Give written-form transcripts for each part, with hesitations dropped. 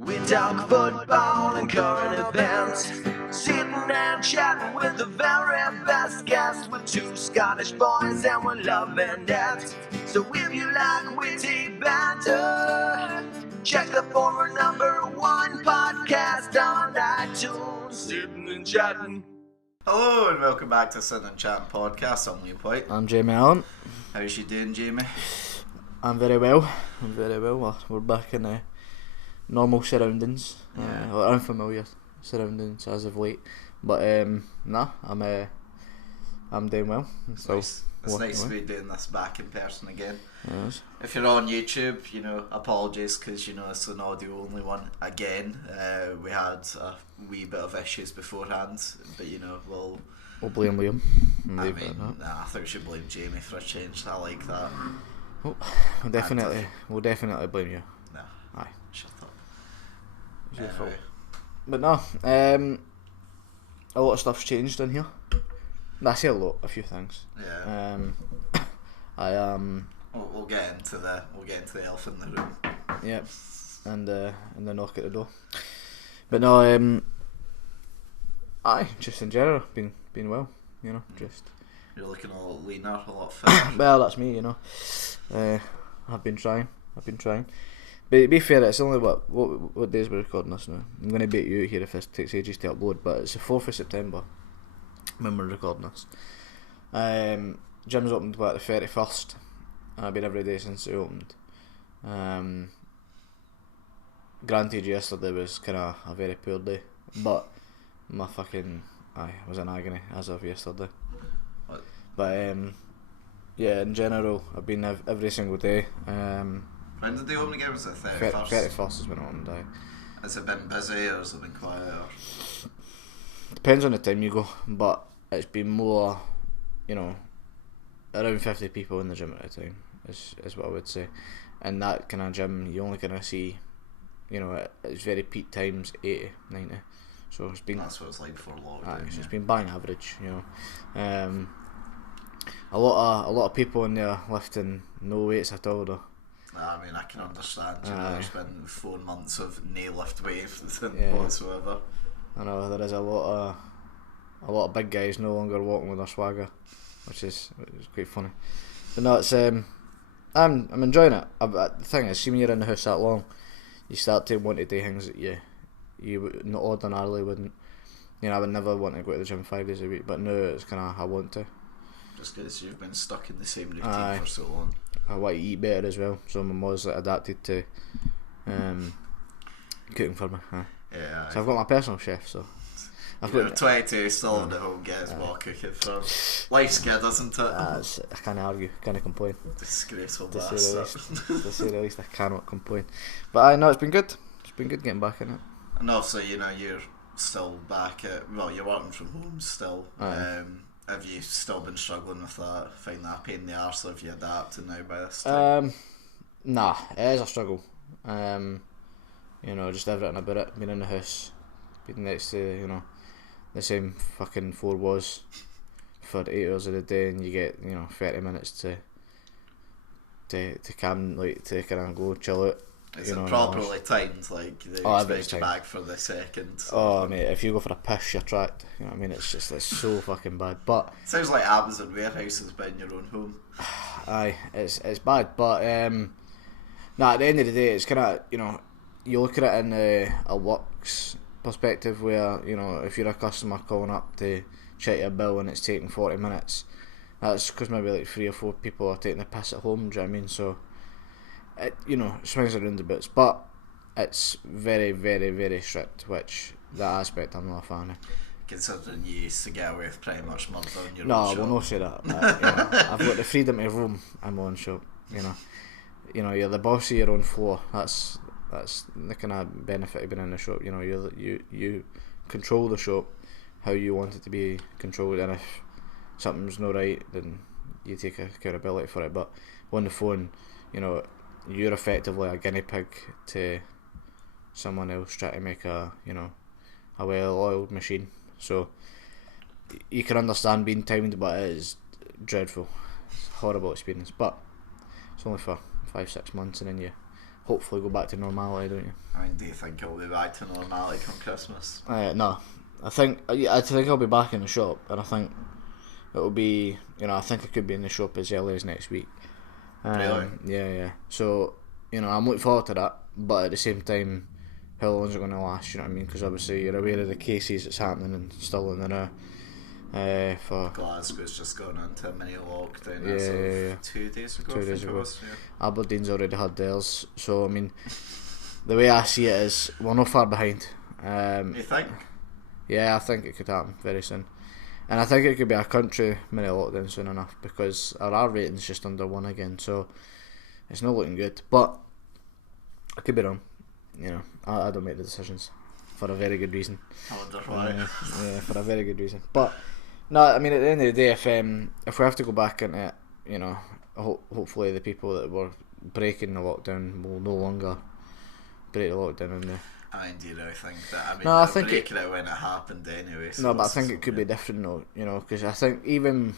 We talk football and current events, sitting and chatting with the very best guests, with two Scottish boys and we're loving it. So if you like witty banter, check the former #1 podcast on iTunes, Sitting and Chatting. Hello and welcome back to Sitting and Chatting podcast. I'm Whyte. I'm Thayjamieallan. How's you doing, Jamie? I'm very well. We're back in normal surroundings, or unfamiliar surroundings as of late. But I'm doing well. So It's nice to be doing this back in person again. Yes. If you're on YouTube, apologies because it's an audio only one again. We had a wee bit of issues beforehand, but we'll blame Liam. I think we should blame Jamie for a change. I like that. Oh, we'll definitely blame you. No, Aye. Shut up. It's your Anyway. fault. But no, a lot of stuff's changed in here. I say a few things. Yeah. We'll get into the elephant in the room. Yep. And the knock at the door. But no, just in general, been well, just. You're looking a lot leaner, a lot fitter. Well, that's me, I've been trying. But to be fair, it's only what days we're recording this now. I'm going to bait you out here if this takes ages to upload, but it's the 4th of September when we're recording this. Gym's opened the 31st, and I've been every day since it opened. Granted, yesterday was kind of a very poor day, but my I was in agony as of yesterday. What? But yeah, in general, I've been every single day. When did they open again? Was it 31st? 31st is when it opened. Has it been busy or has it been quiet? Or? Depends on the time you go, but it's been more, around 50 people in the gym at a time is what I would say. And that kind of gym, you only kind of see, it's very peak times 80, 90. So it's been. That's what it's like before lockdown. It's been bang average, A lot of people in there lifting no weights at all though. I mean, I can understand. There's been 4 months of no lift weights whatsoever. I know there is a lot of big guys no longer walking with their swagger, which is quite funny. But no, it's I'm enjoying it. The thing is, see when you're in the house that long, you start to want to do things that you not ordinarily wouldn't. I would never want to go to the gym 5 days a week, but now it's kind of I want to. Just because you've been stuck in the same routine for so long. I want to eat better as well, so my mum's adapted to cooking for me. Yeah. So I've got my personal chef, so I've got 22, still at home, get his mom cooking for. Life's good, isn't it? I can't argue, can't complain. Disgraceful To bastard. to say the least, I cannot complain. But I know it's been good. It's been good getting back in it. And also, you're still back you're working from home still. Have you still been struggling with that? Find that a pain in the arse, or have you adapted now by this time? Nah, it is a struggle. Just everything about it. Being in the house, being next to, the same fucking 4 walls for 8 hours of the day, and you get, 30 minutes to calm, to kind of go chill out. Is it properly timed, like they expect you back for the second? Oh mate, if you go for a piss, you're tracked. You know what I mean? It's so fucking bad. But sounds like happens in warehouses, but in your own home. Aye, it's bad. But at the end of the day, it's kind of you look at it in a works perspective where if you're a customer calling up to check your bill and it's taking 40 minutes, that's because maybe like 3 or 4 people are taking a piss at home. Do you know what I mean? So. It swings around the bits, but it's very, very, very strict, which that aspect I'm not a fan of. Considering you used to get away with pretty much murder in your own No, shop. I will not say that. I've got the freedom to roam in my own shop. You're the boss of your own floor. That's the kind of benefit of being in the shop. You control the shop how you want it to be controlled, and if something's not right, then you take accountability for it. But on the phone, you're effectively a guinea pig to someone else trying to make a well-oiled machine. So you can understand being timed, but it is dreadful. It's a horrible experience. But it's only for 5-6 months, and then you hopefully go back to normality, don't you? I mean, do you think it'll be back to normality come Christmas? No, I think I'll be back in the shop, and I think it'll be, I think I could be in the shop as early as next week. Really? Yeah. So, I'm looking forward to that, but at the same time, how long is it going to last? You know what I mean? Because obviously you're aware of the cases that's happening and still in there. For Glasgow's just gone into a mini lockdown Yeah, as of yeah. 2 days ago. 2 I days think it ago. was, yeah. Aberdeen's already had theirs, so I mean, the way I see it is we're not far behind. You think? Yeah, I think it could happen very soon, and I think it could be a country mini lockdown soon enough because our R rating's just under 1 again, so it's not looking good. But I could be wrong. I don't make the decisions for a very good reason. I wonder why. Yeah, for a very good reason. But no, I mean, at the end of the day, if we have to go back into it, hopefully the people that were breaking the lockdown will no longer break the lockdown in there. I mean, do you really think that? I mean, No, I they're think breaking it when it happened anyway. So No, but I think it could be different though, because I think even,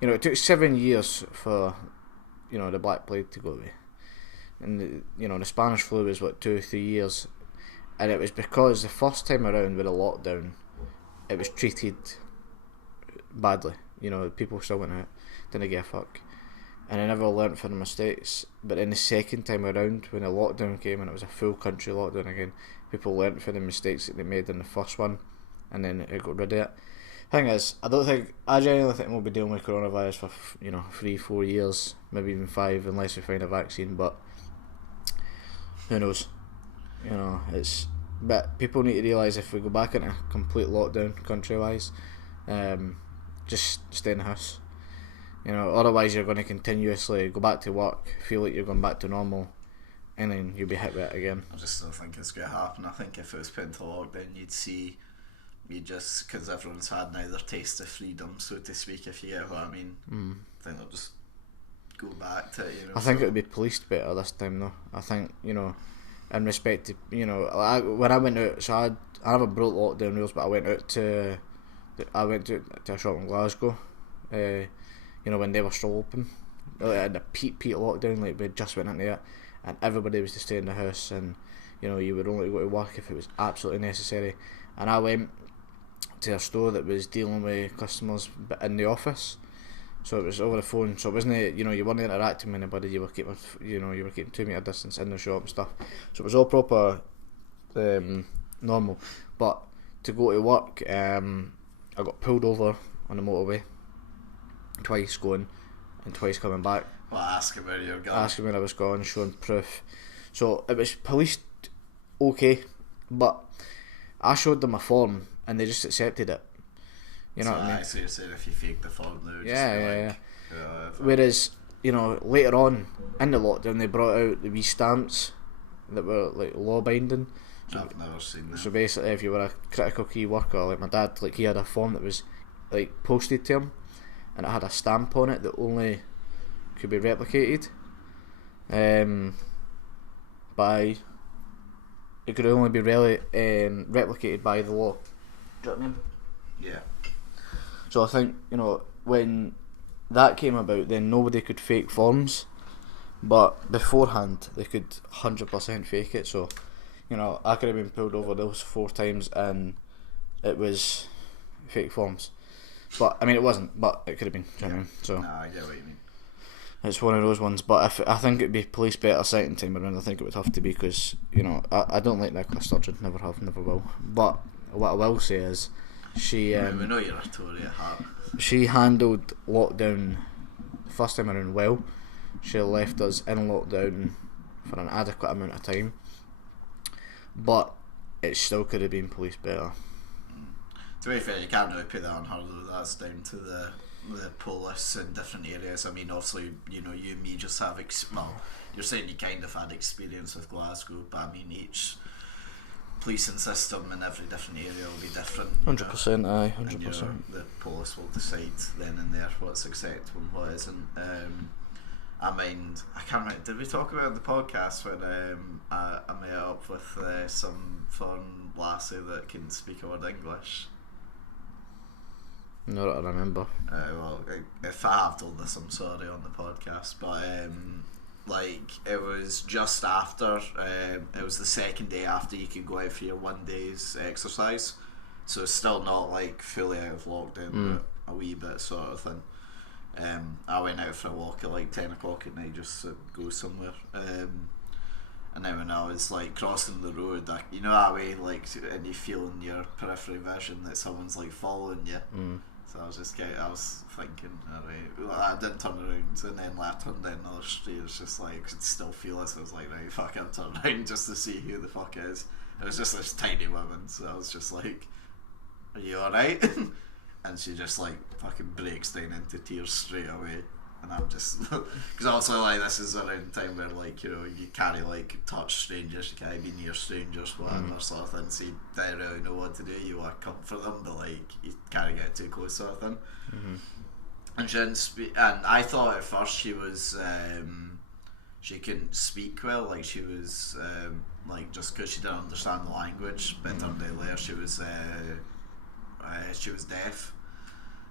it took 7 years for, the Black Plague to go away. And, the Spanish flu was, 2 or 3 years. And it was because the first time around with a lockdown, it was treated badly. People still went out, didn't give a fuck. And I never learnt from the mistakes. But then the second time around, when the lockdown came and it was a full country lockdown again, people learnt from the mistakes that they made in the first one, and then it got rid of it. Thing is, I genuinely think we'll be dealing with coronavirus for 3-4 years, maybe even 5, unless we find a vaccine. But who knows? But people need to realise if we go back into complete lockdown country-wise, just stay in the house. Otherwise you're going to continuously go back to work, feel like you're going back to normal, and then you'll be hit with it again. I just don't think it's going to happen. I think if it was put into lockdown, because everyone's had now their taste of freedom, so to speak, if you get what I mean. I think they'll just go back to it. I think it would be policed better this time though. I think, in respect to, when I went out, so I never broke lockdown rules, but I went to a shop in Glasgow, when they were still open, at the peak lockdown, like we just went into it, and everybody was to stay in the house, and you would only go to work if it was absolutely necessary. And I went to a store that was dealing with customers but in the office, so it was over the phone, so it wasn't, you weren't interacting with anybody, you were keeping 2 metre distance in the shop and stuff, so it was all proper normal. But to go to work, I got pulled over on the motorway, twice going and twice coming back. Well, asking where you're going. Asking where I was going, showing proof. So it was policed okay, but I showed them a form and they just accepted it. You know what I mean? So you're saying if you fake the form, they would Yeah. just Whereas, later on in the lockdown, they brought out the wee stamps that were like law binding. I've never seen that. So basically, if you were a critical key worker, like my dad, he had a form that was like posted to him, and it had a stamp on it that only could be replicated by. It could only be replicated by the law. Do you know what I mean? Yeah. So I think when that came about, then nobody could fake forms, but beforehand they could 100% fake it. So I could have been pulled over those 4 times and it was fake forms. But I mean, it wasn't, but it could have been. Do you know what I mean? So No, I get what you mean. it's one of those ones. But I think it'd be policed better second time around. I think it would have to be because I don't like Nicola Sturgeon. Never have, never will. But what I will say is she we know you're a Tory at heart. she handled lockdown first time around well. She left us in lockdown for an adequate amount of time, but it still could have been policed better. To be fair, you can't really put that on her though. That's down to the police in different areas. I mean, obviously, you and me just have you're saying you kind of had experience with Glasgow, but I mean, each policing system in every different area will be different. 100%, aye, 100%. The police will decide then and there what's acceptable and what isn't. I can't remember, did we talk about the podcast when I met up with some foreign lassie that can speak a word English? Not that I remember. Well, if I have told this, I'm sorry on the podcast, but like it was just after. It was the second day after you could go out for your 1 day's exercise, so it's still not like fully out of lockdown, but a wee bit sort of thing. I went out for a walk at like 10 o'clock at night just to go somewhere. And then when I was like crossing the road, you know that way, like, and you feel in your periphery vision that someone's like following you. So I was just I was thinking, alright, well, I didn't turn around, and then like, I turned down another street. It's just like, I could still feel it. So I was like, right, fuck, I'll turn around just to see who the fuck it is. It was just this tiny woman, so I was just like, are you alright? And she just like fucking breaks down into tears straight away. And I'm just, because also like this is around the time where like, you know, you can't like touch strangers, you can't be near strangers, whatever sort of thing, so you don't really know what to do. You want to comfort them, but like you can't get too close sort of thing. And she didn't speak, and I thought at first she was she couldn't speak well, like she was like just because she didn't understand the language, but it turned out later she was deaf.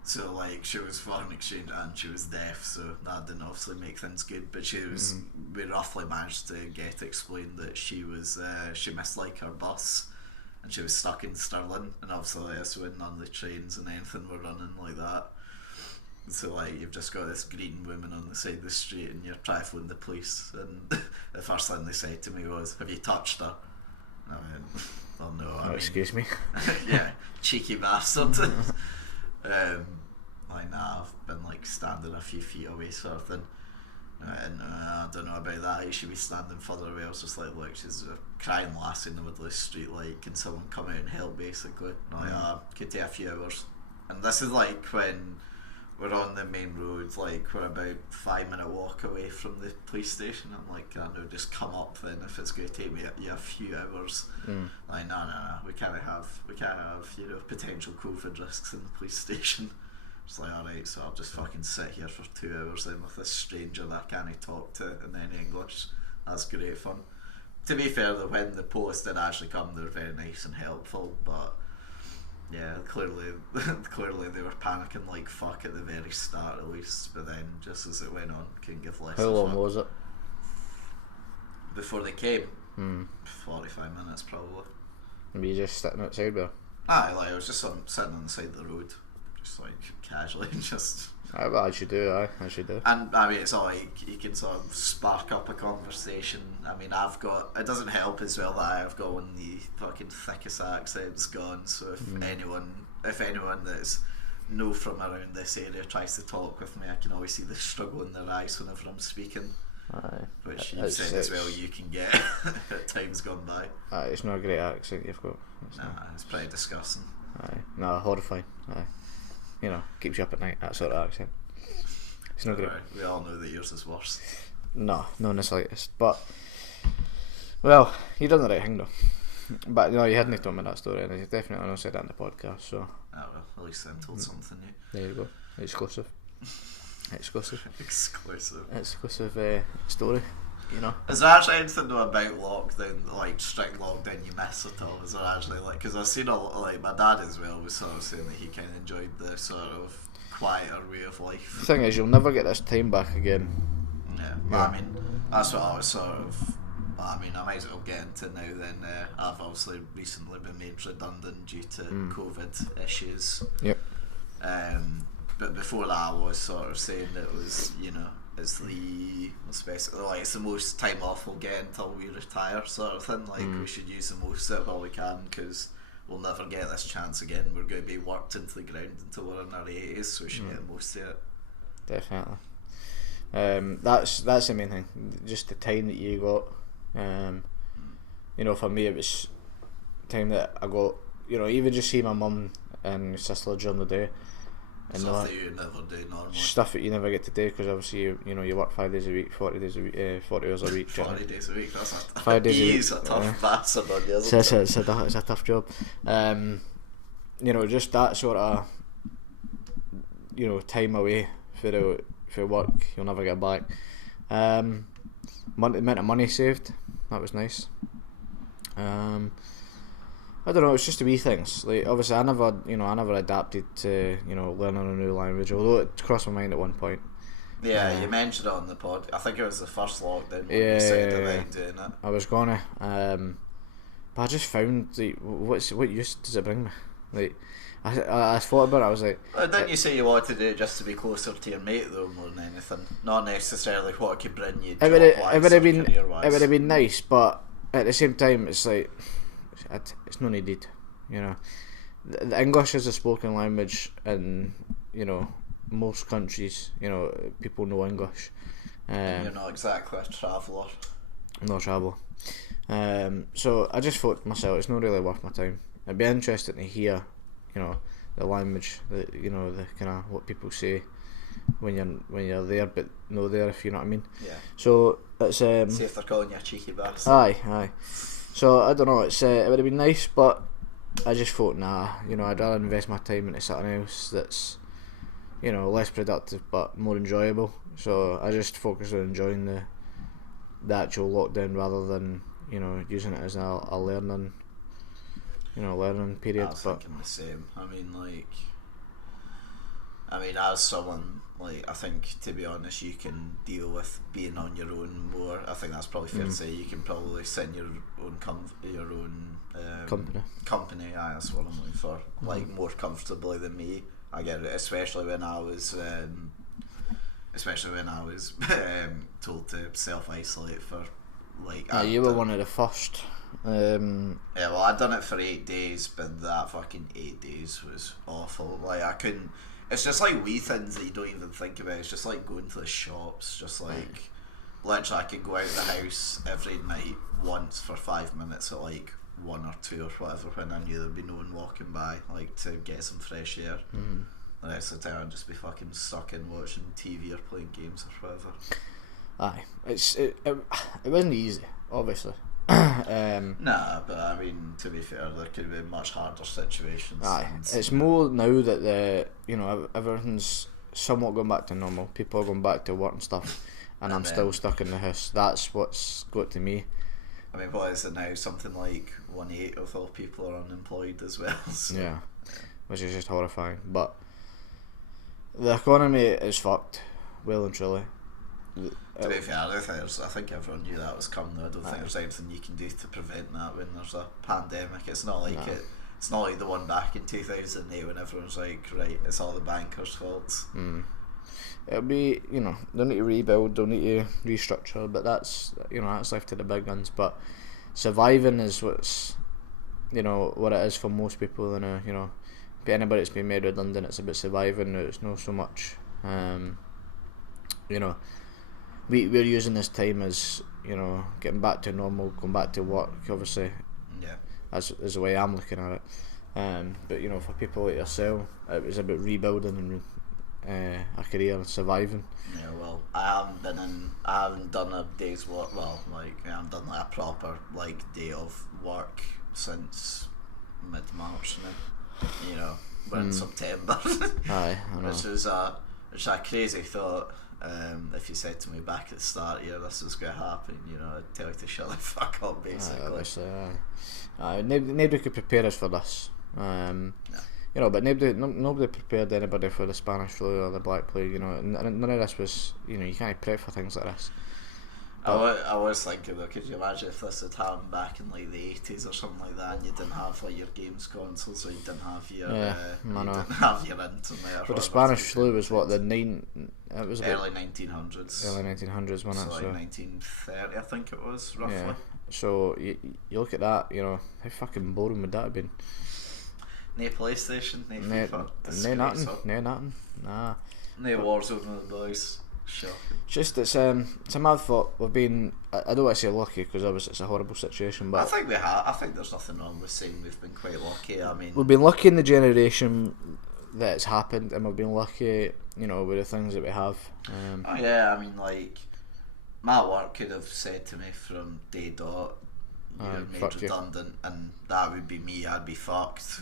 So like she was foreign exchange and she was deaf, so that didn't obviously make things good. But she was, we roughly managed to get explained that she was she missed like her bus, and she was stuck in Stirling, and obviously that's when none of the trains and anything were running like that. So like you've just got this green woman on the side of the street, and you're trying to phone the police, and the first thing they said to me was, "Have you touched her?" And I went, "Oh no." I mean, excuse me. Yeah, cheeky bastard. Like, nah, I've been like standing a few feet away sort of thing, and I don't know about that, you should be standing further away. I was just like, look, she's a crying lass in the middle of the street, like, can someone come out and help, basically. And I'm like, could take a few hours. And this is like when we're on the main road, like we're about 5-minute walk away from the police station. I'm like, I know, just come up then if it's going to take me a few hours. Like, no, we can't have you know, potential COVID risks in the police station. It's like, alright, so I'll just fucking sit here for 2 hours then with this stranger that I can't talk to in any English. That's great fun. To be fair though, when the police did actually come, they were very nice and helpful, but yeah, clearly they were panicking like fuck at the very start at least, but then just as it went on, couldn't give less. How long was it before they came? 45 minutes probably. Were you just sitting outside there? Like I was just sitting on the side of the road, just like casually, just. As you do, as you do. And I mean, it's all like you can sort of spark up a conversation. I mean, it doesn't help as well that I've got one of the fucking thickest accents gone. So if anyone that's from around this area tries to talk with me, I can always see the struggle in their eyes whenever I'm speaking. Aye. Which you've said as well you can get at times gone by. Aye, it's not a great accent you've got. It's pretty disgusting. Aye, no, horrifying. Aye. You know, keeps you up at night, that sort of accent. It's not great. We all know that yours is worse. No, not in the slightest. But, well, you done the right thing though. But no, you hadn't told me that story, and you definitely not said that in the podcast, so. Oh well, at least I'm told something new. There you go. Exclusive. Exclusive story, you know. Is there actually anything though about lockdown, like strict lockdown, you miss at all? Is there actually, like, because I've seen a lot, like my dad as well was sort of saying that he kind of enjoyed the sort of quieter way of life. The thing is, you'll never get this time back again. Yeah. I mean, that's what I was sort of. I mean, I might as well get into now then. I've obviously recently been made redundant due to COVID issues. Yep. But before that, I was sort of saying that it was, you know, it's basically like it's the most time off we'll get until we retire, sort of thing. Like we should use the most of it while we can, because we'll never get this chance again. We're going to be worked into the ground until we're in our 80s, so we should get the most of it. Definitely. That's the main thing. Just the time that you got. You know, for me it was time that I got. You know, even just see my mum and sister during the day. And stuff that you never do normally. Stuff that you never get to do, because obviously you know you work 5 days a week, 40 days a week, 40 hours a week. 40 days a week. That's a 5 days a week. He's a tough bastard on you. It's a tough job. You know, just that sort of time away for work you'll never get back. The amount of money saved, that was nice. I don't know, it's just the wee things. Like obviously I never adapted to learning a new language, although it crossed my mind at one point. Yeah, you mentioned it on the pod. I think it was the first lockdown when you said about doing it. I was gonna, but I just found like, what use does it bring me? Like, I thought about it. I was like, Well, didn't you say you wanted to do it just to be closer to your mate though, more than anything? Not necessarily what it could bring you. It would have been nice, but at the same time, it's like it's not needed. You know, the English is a spoken language, and you know most countries. You know, people know English. You're not exactly a traveller. No travel. So I just thought to myself, it's not really worth my time. It'd be interesting to hear, you know, the language, the kind of what people say when you're there, but no there, if you know what I mean. Yeah. So it's See if they're calling you a cheeky bastard. Aye. So I don't know. It would have been nice, but I just thought, nah. You know, I'd rather invest my time into something else that's, you know, less productive but more enjoyable. So I just focused on enjoying the actual lockdown rather than, you know, using it as a learning, learning period. I was thinking the same. I mean, as someone, I think, to be honest, you can deal with being on your own more. I think that's probably fair to say. You can probably sit in your own company. Aye, that's what I'm looking for. More comfortably than me. I get it, especially when I was told to self-isolate for you were one of the first. Yeah, well, I'd done it for 8 days, but that fucking 8 days was awful. I couldn't. It's just wee things that you don't even think about. It's just going to the shops. Just literally, I could go out of the house every night once for 5 minutes at 1 or 2 or whatever, when I knew there'd be no one walking by, to get some fresh air. The rest of the time I'd just be fucking stuck in watching TV or playing games or whatever. Aye, it wasn't easy, obviously. Nah, but I mean, to be fair, there could be much harder situations. Aye, it's more now that everything's somewhat going back to normal. People are going back to work and stuff, and I'm still stuck in the house. That's what's got to me. I mean, what is it now? Something like 1/8 of all people are unemployed as well. So. Yeah, which is just horrifying. But the economy is fucked, well and truly. To be fair, I think everyone knew that was coming. I don't think there's anything you can do to prevent that when there's a pandemic. It's not like it's not like the one back in 2008 when everyone's like, right, it's all the bankers' fault. It'll be, they'll need to rebuild, they'll need to restructure, but that's left to the big guns. But surviving is what's, what it is for most people. And anybody that's been made redundant, it's about surviving. It's not so much, we're using this time as, getting back to normal, going back to work, obviously. Yeah. That's the way I'm looking at it. But for people like yourself, it was about rebuilding and a career and surviving. Yeah, well, I haven't done a day's work. Well, I haven't done a proper day of work since mid-March now. We're in September. Aye, I know. Which is a crazy thought. If you said to me back at the start of the year this was going to happen, I'd tell you to shut the fuck up, basically. Obviously, nobody could prepare us for this. But nobody prepared anybody for the Spanish flu or the Black Plague. None of this was. You can't prep for things like this. I was thinking though, could you imagine if this had happened back in the 80s or something like that, and you didn't have your games consoles, or you didn't have your didn't have your internet. But the Spanish flu was what, the it was early 1900s. Early 1900s, wasn't it? So 1930, I think it was roughly. Yeah. So you look at that, how fucking boring would that have been? No PlayStation, no FIFA, no nothing, nah. No Warzone with the boys. Shocking. Just it's a mad thought. We've been, I don't want to say lucky because obviously it's a horrible situation, but I think we have. I think there's nothing wrong with saying we've been quite lucky. I mean, we've been lucky in the generation that it's happened, and we've been lucky, with the things that we have. Oh yeah, I mean, my work could have said to me from day dot, you're made redundant, and that would be me. I'd be fucked.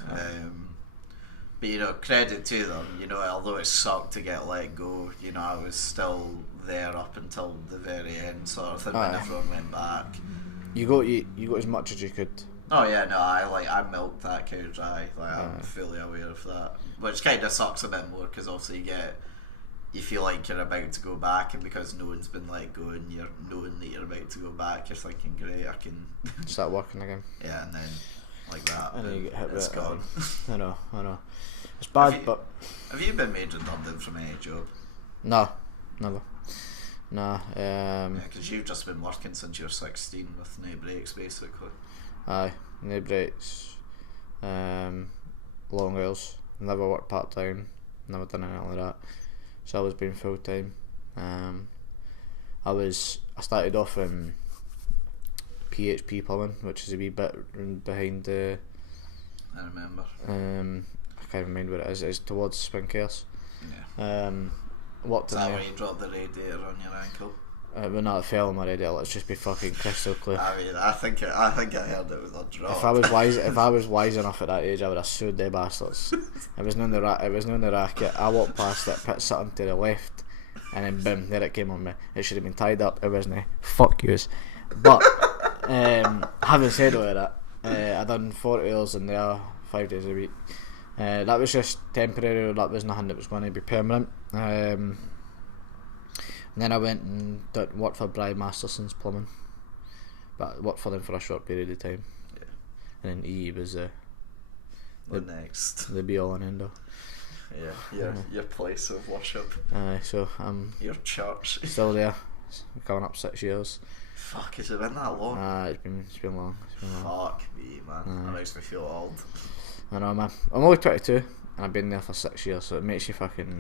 But credit to them, although it sucked to get let go, I was still there up until the very end, sort of thing, when everyone went back. You got as much as you could. Oh yeah, no, I milked that cow dry. I'm fully aware of that, which kind of sucks a bit more because obviously you get you feel like you're about to go back, and because no one's been let go and you're knowing that you're about to go back, you're thinking, great, I can start working again. Yeah, and then like that, And then you get hit it's with it. gone. I know. It's bad, but have you been made redundant from any job? no, never. Nah. Because you've just been working since you're 16 with no breaks, basically. Aye, no breaks. Long hours. Never worked part time. Never done anything like that. It's always been full time. I started off in PHP plumbing, which is a wee bit behind the. I remember. I can't remember what it is. It's towards Spinkers. Yeah. Worked Is in that there. when you dropped the radiator on your ankle? When that fell on my radio, let's just be fucking crystal clear. I mean, I think I heard it was a drop. If I was wise enough at that age, I would have sued the bastards. It was not in the racket. I walked past it, put something to the left, and then boom, there it came on me. It should have been tied up. It wasn't. Fuck yous. But having said all of that, I done 40 hours in there, 5 days a week. That was just temporary. That was nothing that was going to be permanent. And then I went and worked for Bry Masterson's Plumbing, but I worked for them for a short period of time. Yeah. And then EE was the next. the be all and end all. Yeah, your place of worship. So I'm Your church. still there, coming up 6 years. Fuck, has it been that long? It's been long. Fuck me, man. That makes me feel old. I know, man. I'm only 22 and I've been there for 6 years, so it makes you fucking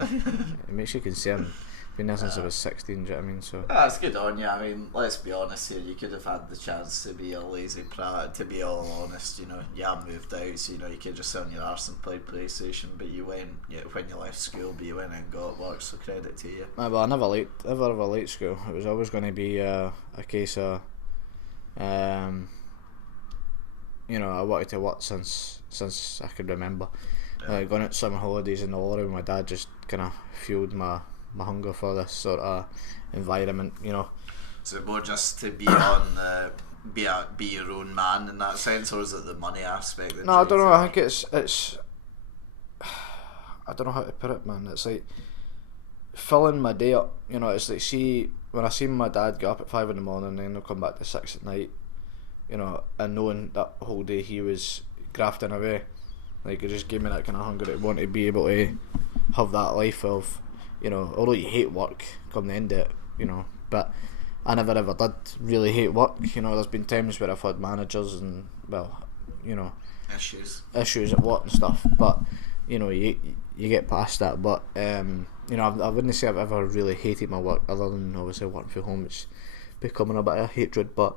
it makes you concerned. Been there since I was 16, do you know what I mean? So That's good on you. I mean, let's be honest here. You could have had the chance to be a lazy prat. To be all honest, you know, you haven't moved out, so you know you could just sit on your arse and play PlayStation. But you went, when you left school, but you went and got work. So credit to you. well, I never late school. It was always going to be a case of, you know, I wanted to work since I could remember. Going out summer holidays in the lorry with my dad just kind of fueled my hunger for this sort of environment, you know. So more just to be on the be your own man in that sense, or is it the money aspect? That No, I don't know. I think it's I don't know how to put it, man. It's like filling my day up. You know, it's like when I seen my dad get up at 5 in the morning and then he'll come back to 6 at night. You know, and knowing that whole day he was grafting away, like it just gave me that kind of hunger to want to be able to have that life of, you know, although you hate work come the end of it, you know, but I never ever did really hate work. You know, there's been times where I've had managers and, well, you know, issues at work and stuff, but you know, you get past that. But you know, I wouldn't say I've ever really hated my work, other than obviously working from home. It's becoming a bit of hatred, but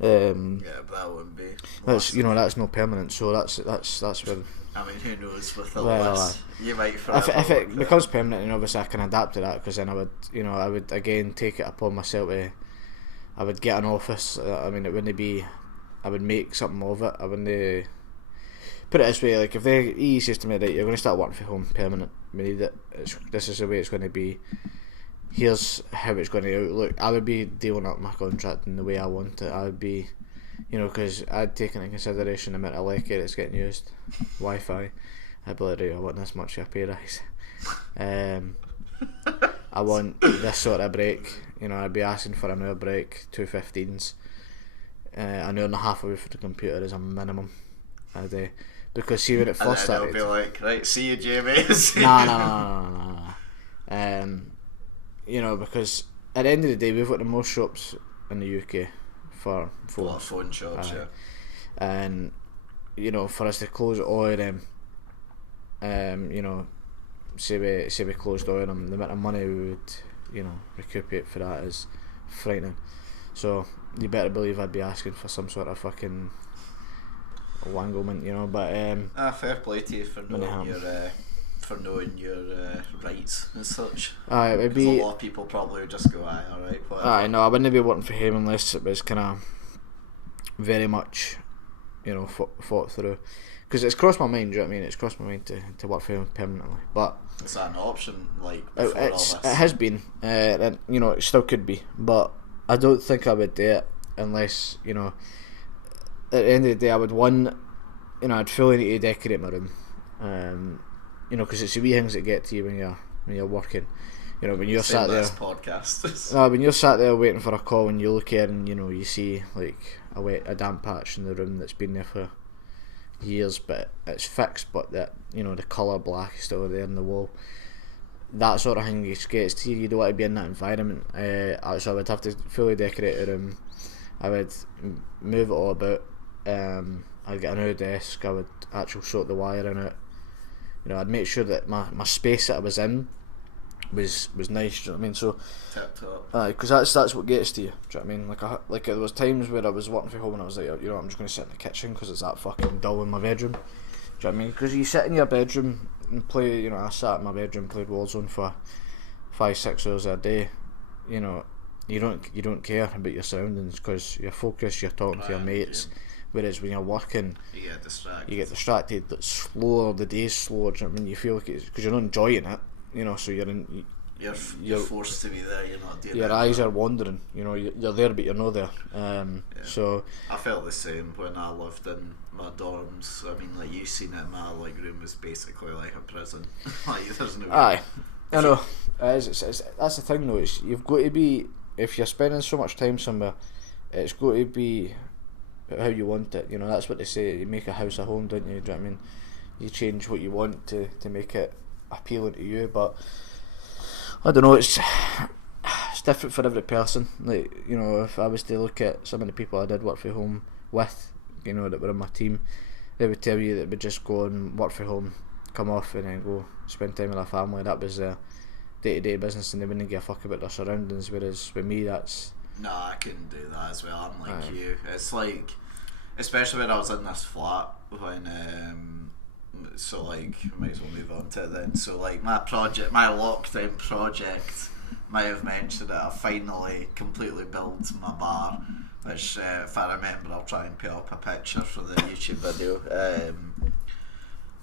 yeah, but that wouldn't be. That's, you know, that's no permanent. So that's where. I mean, who knows with the Well, list? You might if it becomes permanent, and obviously I can adapt to that, because then I would again take it upon myself to. I would get an office. I mean, it wouldn't be. I would make something of it. I wouldn't. Put it this way, like if the EE says to me, right, you're going to start working from home permanent, we need it. This is the way it's going to be. Here's how it's going to outlook. I would be dealing up my contract in the way I want it. I would be, you know, because I'd taken into consideration the amount of lecky that's getting used, Wi-Fi. I'd be like, right, I want this much of a pay rise. I want this sort of break. You know, I'd be asking for an hour break, 2:15s. An hour and a half away from the computer is a minimum a day. Because see, when it first started, and then it'll be like, right, see you, Jamie. No. You know, because at the end of the day, we've got the most shops in the UK for phones. Phone shops, yeah. And you know, for us to close all of them, you know, say we closed all of them, the amount of money we would, you know, recuperate for that is frightening. So you better believe I'd be asking for some sort of fucking wanglement, you know. But fair play to you for knowing your rights and such. It'd be a lot of people probably would just go, alright, whatever. No, I wouldn't be working for him unless it was kind of very much, you know, thought through. Because it's crossed my mind, do you know what I mean? It's crossed my mind to work for him permanently. But is that an option, like, before all this? It has been, and you know, it still could be. But I don't think I would do it unless, you know, at the end of the day, I would I'd fully need to decorate my room. You know, because it's the wee things that get to you when you're working. you know, when you're sat there, podcast. when you're sat there waiting for a call and you look here and you know you see like a damp patch in the room that's been there for years, but it's fixed, but that, you know, the colour black is still there in the wall. That sort of thing gets to you. You don't want to be in that environment. So I would have to fully decorate a room. I would move it all about. I'd get a new desk. I would actually sort the wiring out. You know, I'd make sure that my space that I was in was nice. Do you know what I mean? So, Tip top. because that's what gets to you. Do you know what I mean? Like there was times where I was working from home and I was like, you know, I'm just going to sit in the kitchen because it's that fucking dull in my bedroom. Do you know what I mean? Because you sit in your bedroom and play. You know, I sat in my bedroom and played Warzone for 5-6 hours a day. You know, you don't care about your surroundings because you're focused. You're talking to your mates. Yeah. Whereas when you're working, you get distracted. It's slower. The day's slower. Do you know what I mean? You feel like it's because you're not enjoying it. You know, so you're forced to be there. You're not doing. Your eyes are wandering. You know, you're there, but you're not there. So I felt the same when I lived in my dorms. I mean, like, you've seen it. My room was basically like a prison. Like, there's no. Aye, I know. It's that's the thing though. You've got to be, if you're spending so much time somewhere, it's got to be how you want it. You know, that's what they say. You make a house a home, don't you? Do you know what I mean? You change what you want to make it appealing to you, but I don't know, it's different for every person. Like, you know, if I was to look at some of the people I did work from home with, you know, that were in my team, they would tell you that would just go and work from home, come off and then go spend time with their family. That was their day-to-day business and they wouldn't give a fuck about their surroundings, whereas with me that's... No, I couldn't do that as well. I'm like you. It's like, especially when I was in this flat when so like, I might as well move on to it then. So like my lockdown project, might have mentioned it, I finally completely built my bar, which if I remember I'll try and put up a picture for the YouTube video.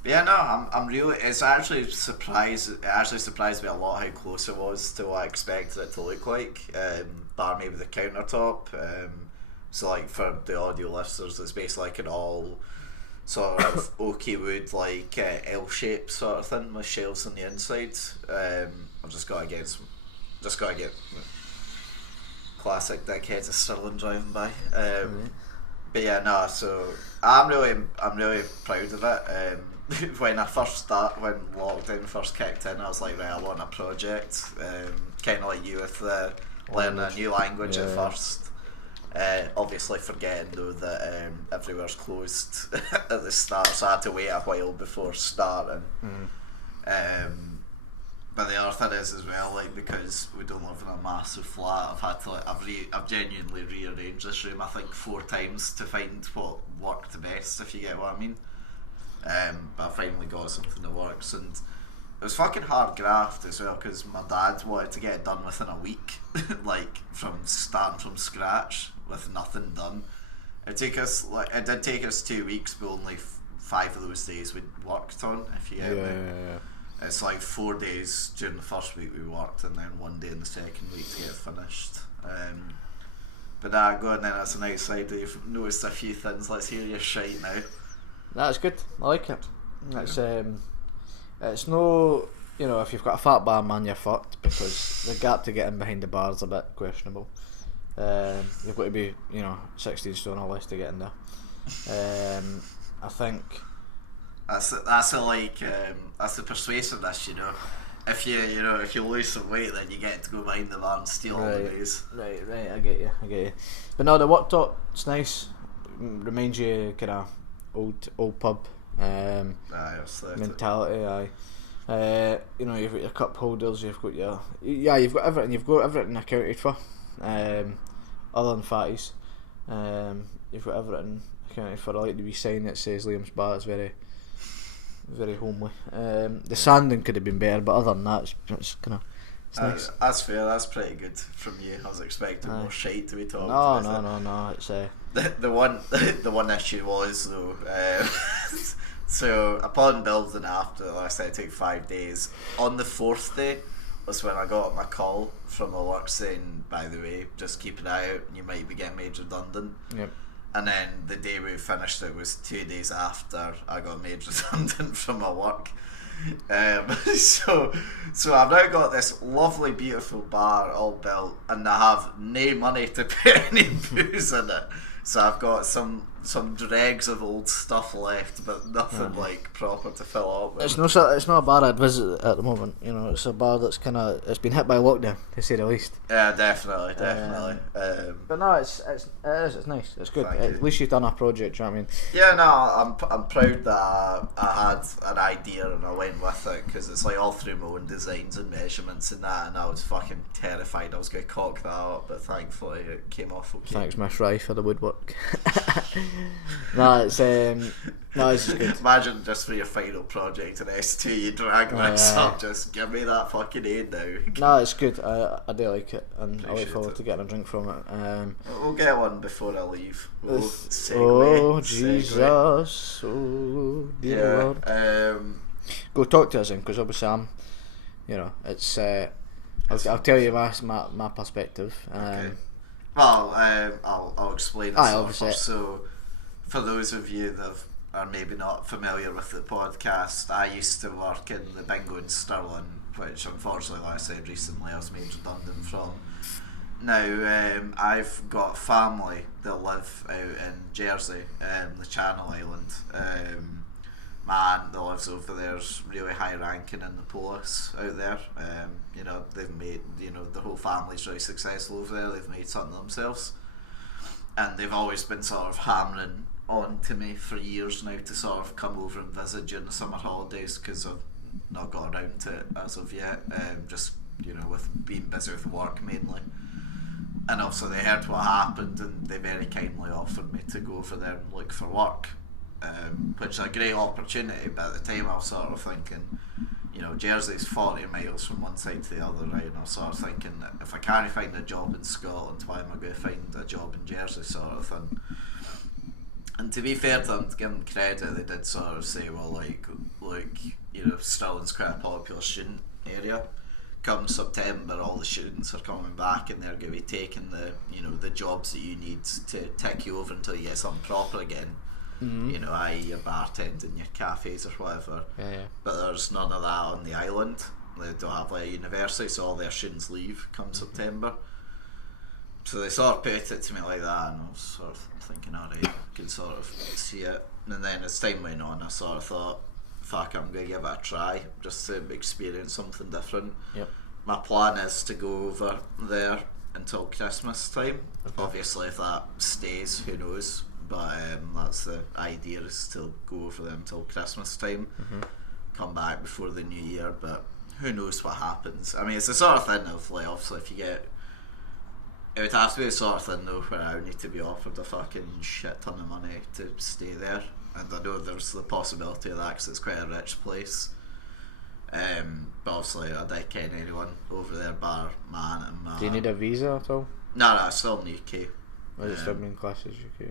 But yeah, no, I'm really, it actually surprised me a lot how close it was to what I expected it to look like, bar maybe the countertop. So like for the audio listeners, it's basically like an all sort of oaky wood, like L shape sort of thing with shelves on the inside. I've just got to get classic dickheads of Stirling driving by. But yeah, no. So I'm really proud of it. When lockdown first kicked in, I was like, right, I want a project. Kind of like you with learning a new language at first. Obviously forgetting though that everywhere's closed at the start, so I had to wait a while before starting. But the other thing is as well, like, because we don't live in a massive flat, I've had to I've genuinely rearranged this room I think 4 times to find what worked the best, if you get what I mean. But I finally got something that works, and it was fucking hard graft as well because my dad wanted to get it done within a week, like from starting from scratch with nothing done. It did take us 2 weeks, but only 5 of those days we worked on, if you get me. Yeah. It's like 4 days during the first week we worked, and then 1 day in the second week to get it finished. But go on then, that's an outsider. You've noticed a few things. Let's hear your shite now. That's good. I like it. It's no, you know, if you've got a fat bar, man, you're fucked, because the gap to get in behind the bar is a bit questionable. You've got to be, you know, 16 stone or less to get in there. I think that's the persuasiveness, you know. If you lose some weight, then you get to go behind the bar and steal all the booze. Right, I get you. But no, the worktop, it's nice. Reminds you kind of old pub mentality. You know, you've got your cup holders, you've got everything. You've got everything accounted for. Other than fatties, you've got everything accounted for. I like the wee sign that says Liam's Bar. It's very, very homely. The sanding could have been better, but other than that, it's kind of. Nice. That's fair. That's pretty good from you. I was expecting more shite to be talked about. No. It's the one issue was though. So upon building after, like I said, it took 5 days. On the 4th day was when I got my call from my work saying, by the way, just keep an eye out, you might be getting made redundant. Yep. And then the day we finished it was 2 days after I got made redundant from my work. So I've now got this lovely, beautiful bar all built, and I have no money to put any booze in it. So I've got some dregs of old stuff left, but nothing like proper to fill up with. It's not a bar I'd visit at the moment. You know, it's a bar that's it's been hit by lockdown, to say the least. Yeah, definitely. But no, it's nice. It's good. At least you've done a project. Do you know what I mean? Yeah, no, I'm proud that I had an idea and I went with it, because it's like all through my own designs and measurements and that, and I was fucking terrified I was going to cock that up, but thankfully it came off okay. Thanks, Miss Rye, for the woodwork. No, it's good. Imagine just for your final project in S2 you drag this up, just give me that fucking aid now. No, it's good. I do like it, and I look Appreciate forward it. to getting a drink from it. We'll get one before I leave. We'll Oh Jesus, oh dear Lord. Go talk to us then, because obviously it's I'll tell you my perspective. Okay. Well, I'll explain this obviously. So, for those of you that are maybe not familiar with the podcast, I used to work in the bingo in Stirling, which unfortunately, like I said recently, I was made redundant from. Now, I've got family that live out in Jersey, the Channel Island. Man that lives over there is really high ranking in the police out there. They've made, the whole family's really successful over there. They've made something of themselves, and they've always been sort of hammering on to me for years now to sort of come over and visit during the summer holidays, because I've not got around to it as of yet. Just with being busy with work mainly. And also they heard what happened, and they very kindly offered me to go over there and look for work, which is a great opportunity. But at the time I was sort of thinking, Jersey's 40 miles from one side to the other, right? And I was sort of thinking that if I can't find a job in Scotland, why am I going to find a job in Jersey, sort of thing. And to be fair to them, to give them credit, they did sort of say, well, look, Stirling's quite a popular student area. Come September, all the students are coming back, and they're going to be taking the jobs that you need to tick you over until you get something proper again. Mm-hmm. I.e. your bartending, your cafes or whatever. Yeah. But there's none of that on the island. They don't have a university, so all their students leave come September. So they sort of put it to me like that, and I was sort of thinking, alright, I can sort of see it. And then as time went on, I sort of thought, fuck, I'm going to give it a try, just to experience something different. Yep. My plan is to go over there until Christmas time. Okay. Obviously, if that stays, who knows? But that's the idea, is to go over there until Christmas time. Mm-hmm. Come back before the new year, but who knows what happens. I mean, it's the sort of thing of, like, obviously, if you get... It would have to be the sort of thing, though, where I would need to be offered a fucking shit ton of money to stay there. And I know there's the possibility of that, because it's quite a rich place. But obviously I don't ken anyone over there bar man and man. Do you need a visa at all? No, it's still in the UK. Is it still in classes UK?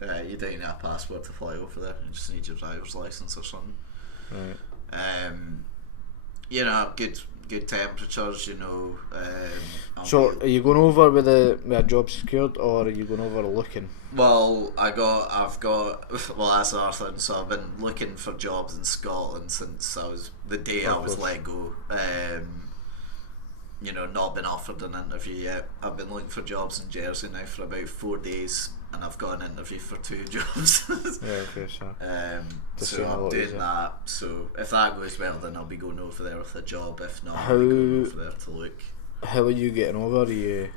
Yeah, you don't need a passport to fly over there, you just need your driver's licence or something. Right. Good temperatures, So are you going over with a job secured, or are you going over looking? Well, that's the other thing. So I've been looking for jobs in Scotland since I was let go. Not been offered an interview yet. I've been looking for jobs in Jersey now for about 4 days, and I've got an interview for 2 jobs. So I'm doing that. So if that goes well, then I'll be going over there with a job. If not, I'll be going over there to look. How are you getting over? Are you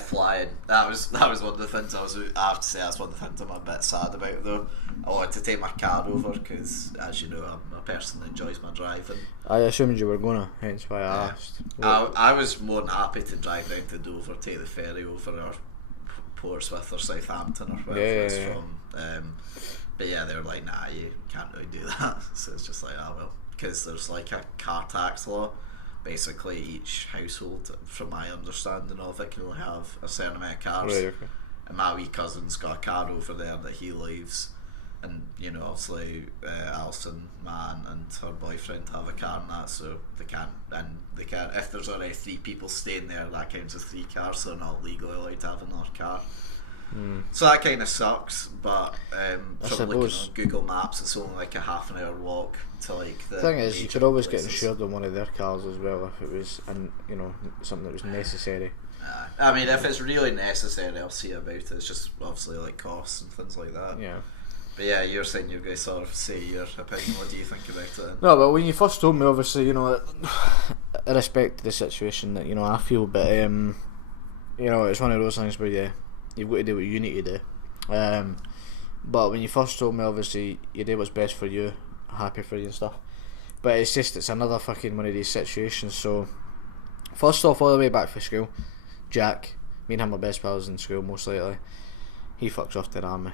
flying? That was one of the things I have to say, that's one of the things I'm a bit sad about, though. I wanted to take my car over because, as you know, I'm a person that enjoys my driving. I assumed you were gonna, hence why I asked. I was more than happy to drive down to Dover, take the ferry over, or Portsmouth or Southampton or wherever it's from. But yeah, they were like, nah, you can't really do that. So it's just like, well, because there's like a car tax law. Basically, each household, from my understanding of it, can only have a certain amount of cars. Right, okay. And my wee cousin's got a car over there that he leaves, and obviously Alison, man, and her boyfriend have a car and that, so they can't. If there's already 3 people staying there, that counts as 3 cars, so they're not legally allowed to have another car. So that kind of sucks, but from looking suppose. on Google Maps, it's only like a half an hour walk to like the The thing is, you major could always places. get insured on one of their cars as well if it was, something that was necessary. I mean, if it's really necessary, I'll see about it. It's just obviously like costs and things like that. Yeah. But yeah, you're saying you're going to sort of say your opinion. What do you think about it then? No, but when you first told me, obviously, I respect the situation that I feel, but it's one of those things where you've got to do what you need to do. But when you first told me, obviously, you did what's best for you, happy for you and stuff. But it's another fucking one of these situations. So, first off, all the way back for school, Jack, me and him were best pals in school most likely. He fucks off to the army.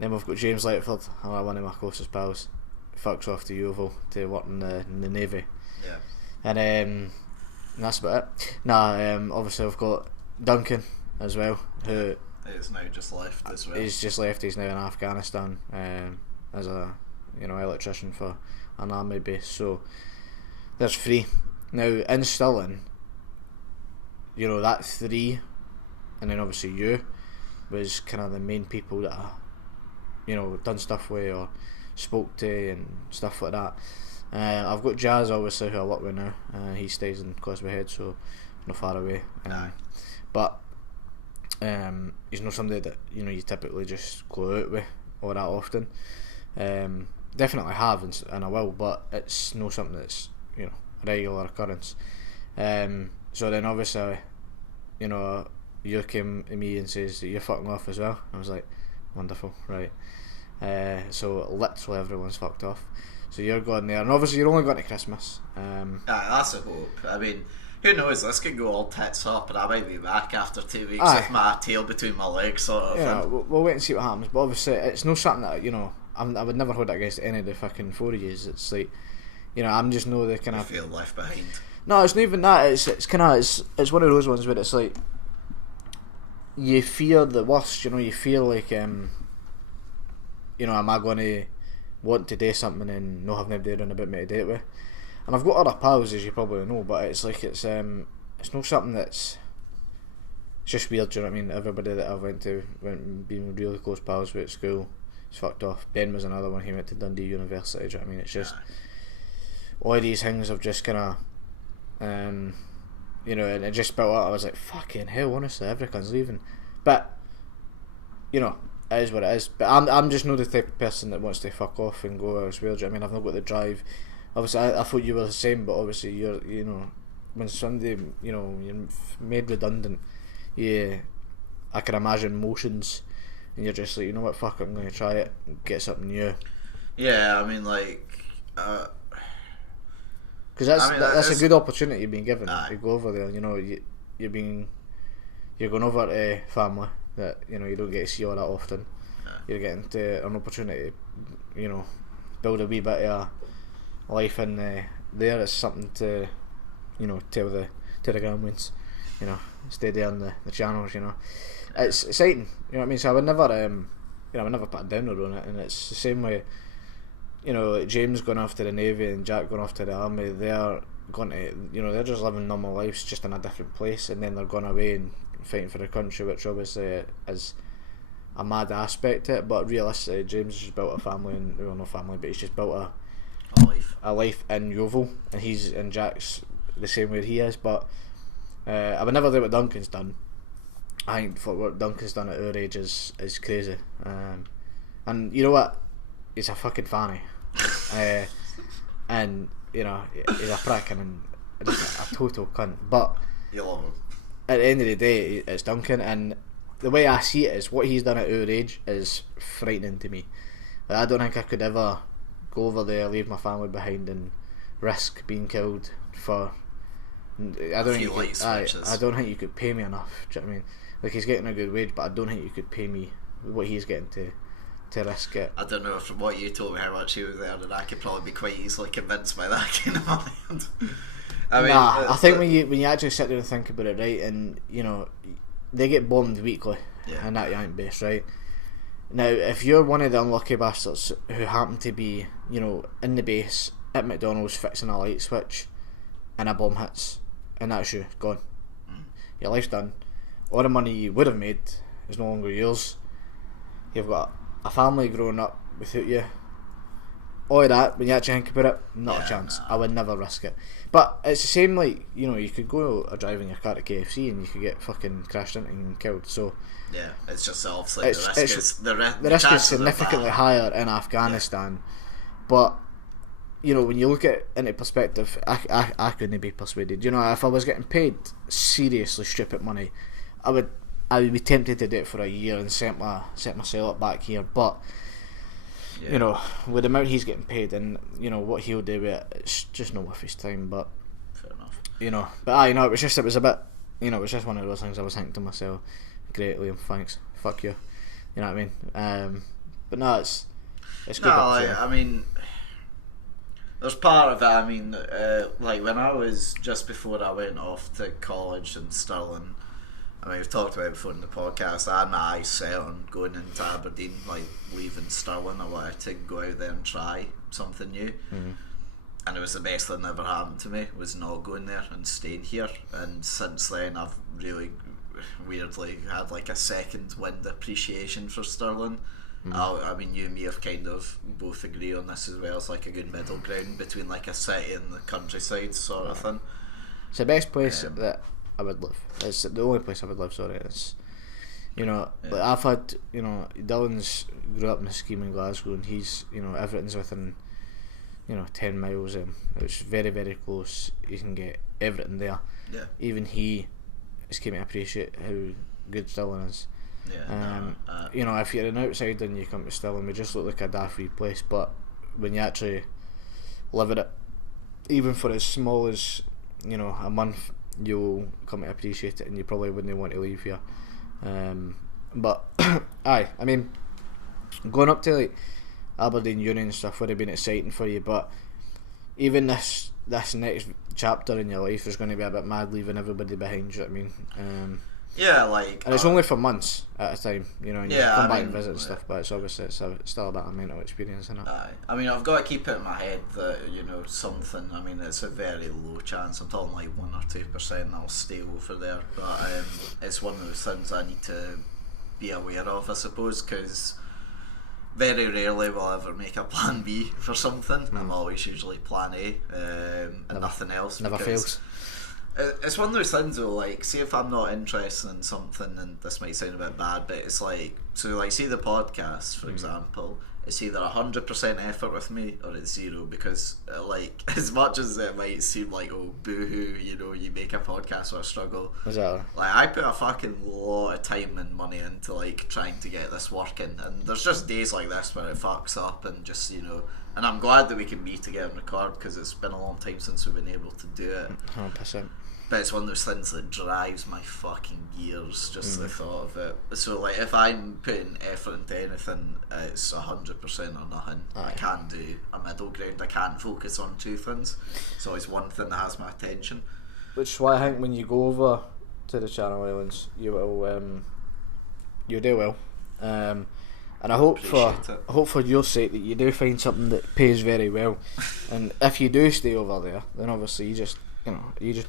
Then we've got James Lightford, one of my closest pals. Fucks off to Yeovil to work in the Navy. Yeah. And that's about it. Obviously I've got Duncan as well, who It's now just left as well. he's just left. He's now in Afghanistan as a electrician for an army base. So there's 3. Now in Stirling, that 3, and then obviously you was kind of the main people that I done stuff with or spoke to and stuff like that. I've got Jazz, obviously, who I work with now. He stays in Causeway Head, so not far away. But he's not somebody that you typically just go out with all that often. Definitely have and I will, but it's not something that's a regular occurrence. So then obviously, you came to me and says that you're fucking off as well. I was like, wonderful, right. So literally everyone's fucked off. So you're going there, and obviously you're only going to Christmas. That's a hope. I mean, who knows? This could go all tits up, and I might be back after 2 weeks with my tail between my legs, sort of. Yeah, we'll wait and see what happens. But obviously, it's no something that I would never hold that against any of the fucking 4 years. It's like, I'm just know the kind of feel left behind. No, it's not even that. It's kind of it's one of those ones where it's like you fear the worst. You feel like am I going to want to do something and not have nobody around about me to do it with? And I've got other pals, as you probably know, but it's like it's not something that's. It's just weird, do you know what I mean? Everybody that I've went being really close pals with at school, is fucked off. Ben was another one. He went to Dundee University. Do you know what I mean? It's just all these things have just kind of, and it just built up. I was like, fucking hell, honestly, everyone's leaving. But it is what it is. But I'm just not the type of person that wants to fuck off and go elsewhere. Do you know what I mean? I've not got the drive. Obviously, I thought you were the same, but obviously you're when somebody you're made redundant, I can imagine motions, and you're just like, you know what, fuck it, I'm going to try it, get something new. Yeah, I mean, like, because that's a good opportunity you've been given to go over there. You're going over to family that you don't get to see all that often. You're getting to an opportunity to build a wee bit of life in there. It's something to tell the grandwins, stay there on the channels. It's exciting, you know what I mean? So I would never I would never put a downer on it. And it's the same way, like James going off to the Navy and Jack going off to the Army. They're going to they're just living normal lives, just in a different place, and then they're going away and fighting for the country, which obviously is a mad aspect to it. But realistically, James has built a family, and well, not family, but he's just built a life in Yeovil, and Jack's the same way he is. But I would never do what Duncan's done. I think for what Duncan's done at our age is crazy. And you know what? He's a fucking fanny. And he's a prick and just a total cunt. But you love him. At the end of the day, it's Duncan, and the way I see it is what he's done at our age is frightening to me. I don't think I could ever go over there, leave my family behind, and risk being killed for. I don't think you could pay me enough. Do you know what I mean? Like, he's getting a good wage, but I don't think you could pay me what he's getting to risk it. I don't know, from what you told me how much he was earning, I could probably be quite easily convinced by that kind of money. I think when you actually sit there and think about it, right, and they get bombed weekly, and that ain't base, right? Now, if you're one of the unlucky bastards who happen to be, in the base at McDonald's fixing a light switch, and a bomb hits, and that's you, gone. Your life's done. All the money you would have made is no longer yours. You've got a family growing up without you. All of that, when you actually think about it, not a chance. I would never risk it. But it's the same, like, you know, you could go driving your car to KFC and you could get fucking crashed into and killed. So yeah, it's just obviously the risk is significantly higher in Afghanistan. But you know, when you look at it into perspective, I couldn't be persuaded. You know, if I was getting paid seriously stupid money, I would be tempted to do it for a year and set myself up back here. But you know, with the amount he's getting paid and you know what he'll do with it, it's just no worth his time. But fair enough. You know, but you know, it was just a bit. You know, it was just one of those things. I was thinking to myself, "Great, Liam, thanks. Fuck you." You know what I mean? But no, it's good. No, I mean, there's part of it. I mean, like when I was just before I went off to college in Stirling. I mean, we've talked about it before in the podcast. I had my eyes set on going into Aberdeen, like leaving Stirling. I wanted to go out there and try something new. Mm-hmm. And it was the best thing that ever happened to me, was not going there and staying here. And since then, I've really weirdly had like a second wind appreciation for Stirling. Mm-hmm. I mean, you and me have kind of both agree on this as well. It's like a good middle ground between like a city and the countryside sort of thing. It's the best place that I would live. It's the only place I would live. Sorry, it's, you know, like I've had, you know, Dylan's grew up in a scheme in Glasgow, and he's, you know, everything's within, you know, 10 miles of him. It's very, very close. You can get everything there. Yeah. Even he is came to appreciate how good Dylan is. Yeah. You know, if you're an outsider and you come to Stirling, we just look like a daft wee place, but when you actually live in it, even for as small as, you know, a month, you'll come to appreciate it, and you probably wouldn't want to leave here. But I mean, going up to like Aberdeen Uni and stuff would have been exciting for you, but even this next chapter in your life is going to be a bit mad, leaving everybody behind. You know what I mean? Yeah, like, and it's only for months at a time, you know, and you come back and visit and stuff, but it's obviously still a bit of a mental experience, isn't it? I mean, I've got to keep it in my head that, you know, something, I mean, it's a very low chance, I'm talking like 1 or 2% I'll stay over there, but it's one of those things I need to be aware of, I suppose, because very rarely will I ever make a plan B for something. I'm always usually plan A, and nothing else. Never fails. It's one of those things though, like, see if I'm not interested in something, and this might sound a bit bad, but it's like, so like, see the podcast, for example, it's either 100% effort with me or it's 0, because like, as much as it might seem like, oh, boo-hoo, you know, you make a podcast or a struggle, exactly. Like, I put a fucking lot of time and money into like trying to get this working, and there's just days like this where it fucks up, and just, you know, and I'm glad that we can be together and record, because it's been a long time since we've been able to do it. 100%. But it's one of those things that drives my fucking gears, just the thought of it. So like, if I'm putting effort into anything, it's 100% or nothing. I can't do a middle ground. I can't focus on two things. It's always one thing that has my attention. Which is why I think when you go over to the Channel Islands, you will you'll do well. And I hope for your sake that you do find something that pays very well. And if you do stay over there, then obviously you just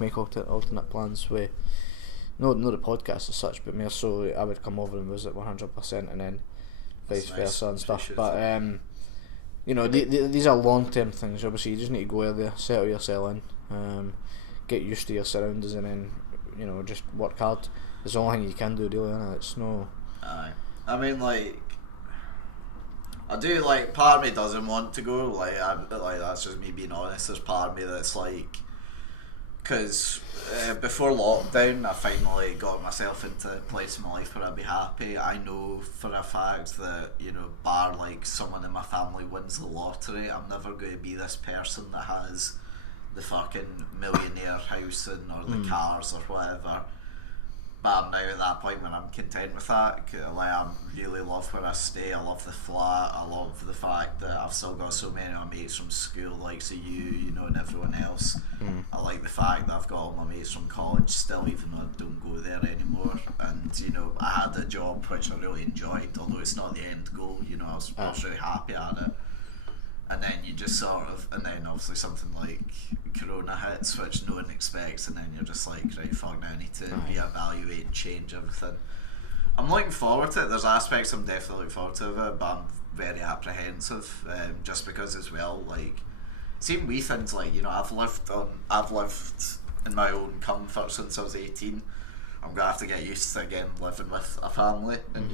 make alternate plans with not the podcast as such, but more so I would come over and visit 100%, and then vice versa and stuff. But you know, these are long term things. Obviously, you just need to go out there, settle yourself in, get used to your surroundings, and then, you know, just work hard. It's the only thing you can do, really, isn't it? It's no. I mean, like, I do, like, part of me doesn't want to go. Like that's just me being honest. There's part of me that's like, because before lockdown I finally got myself into a place in my life where I'd be happy. I know for a fact that, you know, bar like someone in my family wins the lottery, I'm never going to be this person that has the fucking millionaire house or the cars or whatever. But I'm now at that point when I'm content with that. Like, I really love where I stay. I love the flat. I love the fact that I've still got so many of my mates from school, like so you know, and everyone else. I like the fact that I've got all my mates from college still, even though I don't go there anymore. And, you know, I had a job which I really enjoyed, although it's not the end goal. You know, I was really happy at it. And then you just sort of, and then obviously something like Corona hits, which no one expects, and then you're just like, right, fuck, now I need to reevaluate and change everything. I'm looking forward to it. There's aspects I'm definitely looking forward to it, but I'm very apprehensive, just because as well, like, same wee things like, you know, I've lived in my own comfort since I was 18. I'm gonna have to get used to again living with a family, and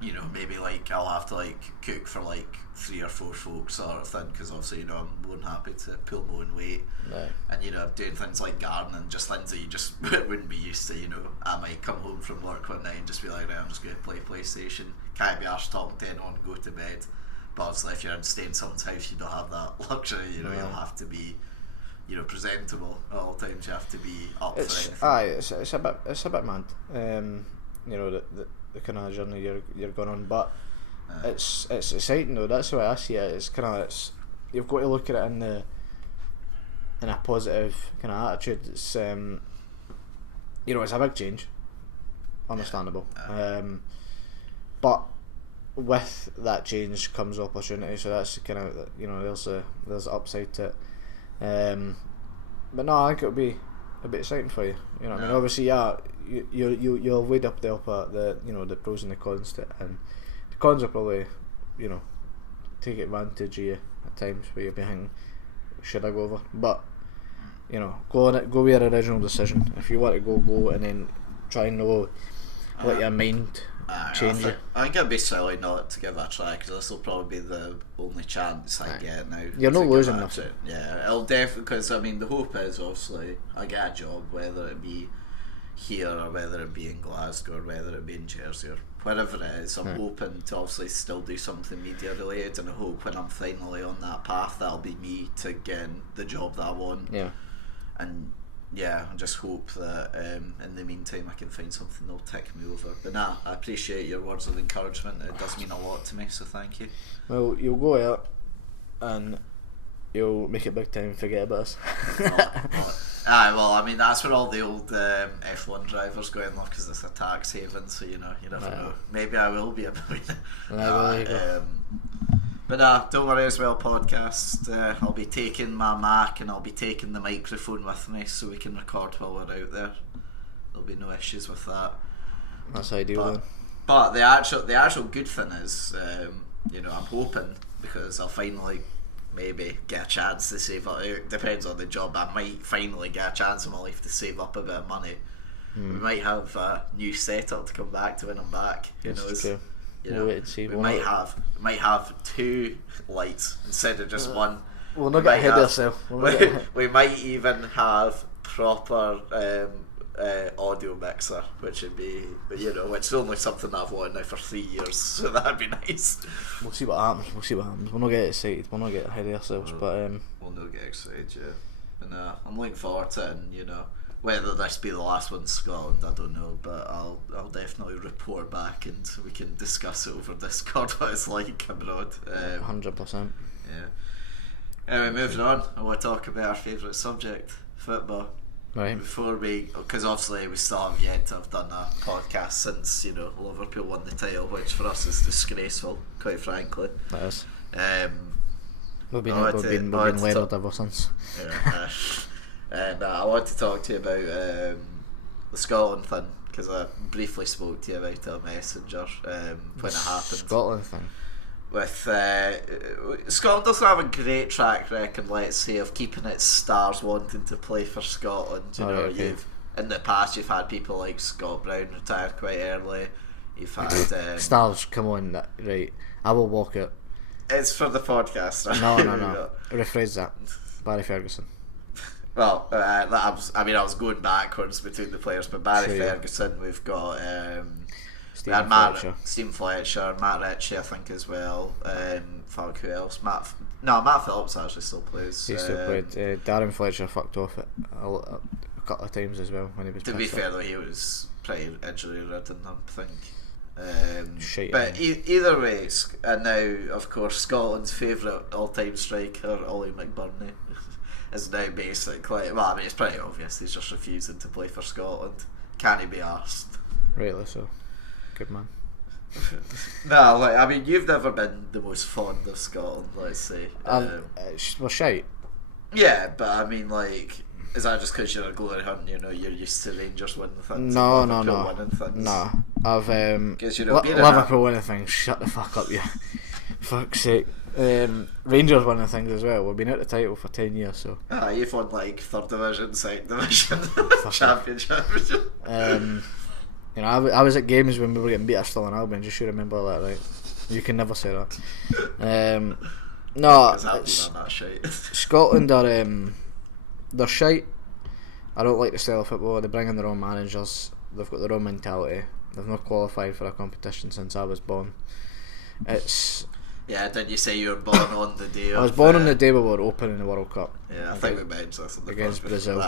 you know, maybe like I'll have to like cook for like 3 or 4 folks sort of thing, because obviously, you know, I'm more than happy to pull my own weight. Right. And, you know, doing things like gardening, just things that you just wouldn't be used to. You know, I might come home from work one night and just be like, right, I'm just going to play PlayStation, can't be arsed talking to anyone, go to bed. But obviously if you're staying in someone's house, you don't have that luxury. You know, you'll have to be, you know, presentable at all times. You have to be up for anything. It's a bit mad. You know, the kind of journey you're going on, but it's exciting though. That's the way I see it. It's you've got to look at it in a positive kind of attitude. It's you know, it's a big change, understandable. But with that change comes opportunity. So that's kind of, you know, there's upside to it. But no, I think it'll be a bit exciting for you. You know what I mean? Obviously, yeah, you'll weighed up the you know, the pros and the cons to it, and the cons are probably, you know, take advantage of you at times where you'll be thinking, should I go over? But, you know, go with your original decision. If you want to go, and then try and let your mind change it. I think it'd be silly not to give it a try, because this will probably be the only chance I get now. You're not losing nothing. Yeah, it'll definitely, because I mean, the hope is obviously I get a job, whether it be here or whether it be in Glasgow or whether it be in Jersey or wherever it is. I'm hoping to obviously still do something media related, and I hope when I'm finally on that path, that'll be me to get the job that I want. Yeah. And yeah, I just hope that in the meantime I can find something that'll tick me over. But nah, I appreciate your words of encouragement. It does mean a lot to me, so thank you. Well, you'll go out and you'll make it big time and forget about us. Well, I mean, that's where all the old F1 drivers go in, because it's a tax haven, so you know, you never know. Maybe I will be a millionaire. But don't worry as well, podcast. I'll be taking my Mac and I'll be taking the microphone with me, so we can record while we're out there. There'll be no issues with that. That's ideal then. But the actual good thing is, you know, I'm hoping, because I'll finally maybe get a chance to save up. It depends on the job. I might finally get a chance in my life to save up a bit of money. We might have a new setup to come back to when I'm back. Who knows? True. You know, wait and see. we might have 2 lights instead of just one. We'll not get ahead of ourselves. We might even have proper audio mixer, which would be, you know, which is only something that I've wanted now for 3 years, so that'd be nice. We'll see what happens. We'll not get excited. We'll not get ahead of ourselves. But we'll not get excited, yeah. And I'm looking forward to it. And you know, whether this be the last one in Scotland, I don't know, but I'll definitely report back, and we can discuss it over Discord what it's like abroad. 100%. Yeah. Anyway, moving on, I want to talk about our favourite subject, football. Right. Before because obviously we still have yet to have done a podcast since, you know, Liverpool won the title, which for us is disgraceful, quite frankly. That is. We've been Leonard ever since. Yeah. And I want to talk to you about the Scotland thing, because I briefly spoke to you about it on Messenger when it happened. Scotland thing. With Scotland doesn't have a great track record, let's say, of keeping its stars wanting to play for Scotland. You know, you've in the past you've had people like Scott Brown retired quite early. You've had stars. Come on, right? I will walk it. It's for the podcast. Right? No. Rephrase that. Barry Ferguson. Well, I was going backwards between the players, but Barry Ferguson, we've got Stephen Fletcher, Matt Ritchie, I think, as well. Fuck, who else? Matt Phillips actually still plays. He still played. Darren Fletcher fucked off it a couple of times as well when he was. To be fair though, he was pretty injury ridden, I think. But either way, and now of course Scotland's favourite all-time striker, Ollie McBurney, is now basically, well, I mean, it's pretty obvious he's just refusing to play for Scotland. Can he be arsed? Rightly so. Good man. No, like, I mean, you've never been the most fond of Scotland, let's say. Well, shite. Yeah, but I mean, like, Is that just because you're a glory hunt? You know, you're used to Rangers winning things. No, and no, Liverpool no. winning things? No. I've Liverpool winning things. Shut the fuck up, you. Fuck's sake. Rangers winning things as well. We've been out the title for 10 years, so. You've won like 3rd division, 2nd division, championship. You know, I was at games when we were getting beat at Stirling Albion. Just you remember that, right? You can never say that. No, Scotland are they're shite. I don't like the style of football. They bring in their own managers. They've got their own mentality. They've not qualified for a competition since I was born. It's. Yeah, didn't you say you were born on the day? I was born on the day we were opening the World Cup. Yeah, I think we mentioned this in the against Brazil.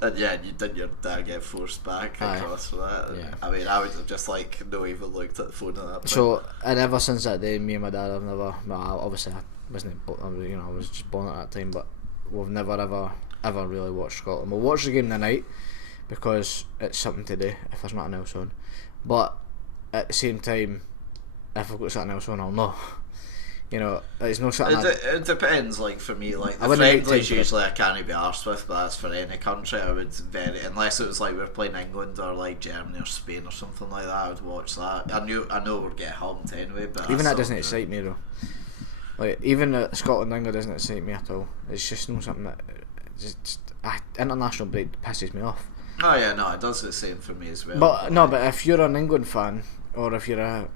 And yeah, you did your dad get forced back across for that. Yeah. I mean, I would have just like not even looked at the phone at that point. So, and ever since that day, me and my dad have never. Well, obviously I wasn't. You know, I was just born at that time, but we've never ever really watched Scotland. We'll watch the game tonight because it's something to do if there's nothing else on. But at the same time, if I've got something else on, I'll know. You know, there's no something. It depends. Like for me, like I the wouldn't make friendlies time for usually I can't be arsed with, but that's for any country. I would unless it was like we're playing England or like Germany or Spain or something like that. I would watch that. I know we'd get hummed anyway, but even that doesn't excite me though. Like even Scotland England doesn't excite me at all. It's just not something that international break pisses me off. Oh yeah, no, it does the same for me as well. But if you're an England fan or if you're a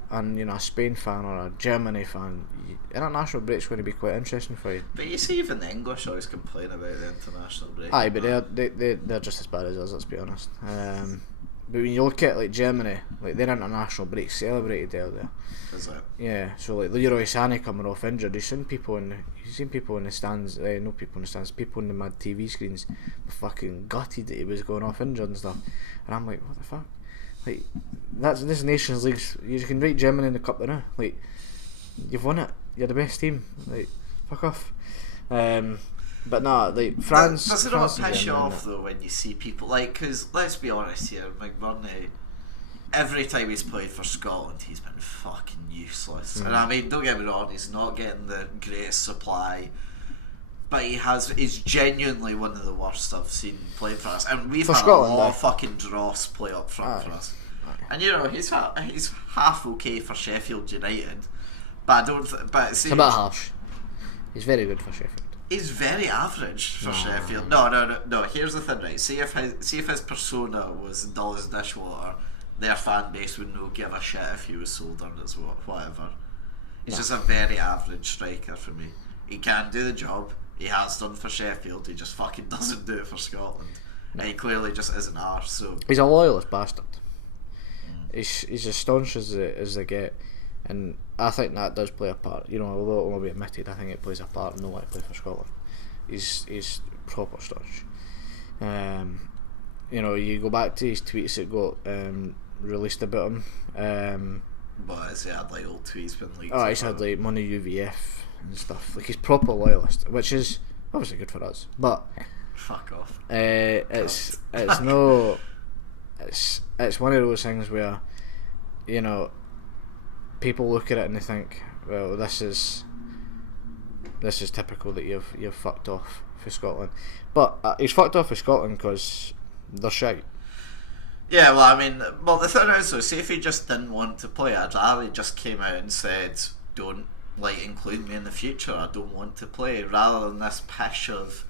Spain fan or a Germany fan, international break's going to be quite interesting for you. But you see, even the English always complain about the international break. Aye, but they're just as bad as us. Let's be honest. But when you look at like Germany, like their international break celebrated earlier. Is it? Yeah, so like Leroy Sané coming off injured, you've seen people in the stands, no people in the stands, people on the mad TV screens were fucking gutted that he was going off injured and stuff. And I'm like, what the fuck? Like, this Nations League, you can rate Germany in the cup now. Like, you've won it. You're the best team. Like, fuck off. But nah, like France. Does it not piss you off though when you see people like? Because let's be honest here, McBurney. Every time he's played for Scotland, he's been fucking useless. And I mean, don't get me wrong, he's not getting the greatest supply, but he's genuinely one of the worst I've seen playing for us. And we've had Scotland, a lot of fucking dross play up front for us. And you know, he's half okay for Sheffield United, but I don't. But it's a bit harsh. He's very good for Sheffield. He's very average for Sheffield. No. Here's the thing, right? See if his persona was dull as dishwater, their fan base would no give a shit if he was sold or whatever. He's just a very average striker for me. He can do the job. He has done for Sheffield. He just fucking doesn't do it for Scotland. And he clearly just isn't arse. So he's a loyalist bastard. He's as staunch as they get, and I think that does play a part. You know, although it won't be admitted, I think it plays a part in not wanting to play for Scotland. He's proper staunch. You know, you go back to his tweets that got released about him. But has he had like old tweets been leaked? Oh, he's had like money UVF and stuff. Like he's proper loyalist, which is obviously good for us. But fuck off. It's no. It's one of those things where, you know, people look at it and they think, well, this is typical that you've fucked off for Scotland. But he's fucked off for Scotland because they're shite. Yeah, well, I mean, the thing is, though, see if he just didn't want to play, I'd rather he just came out and said, don't, like, include me in the future, I don't want to play, rather than this pish of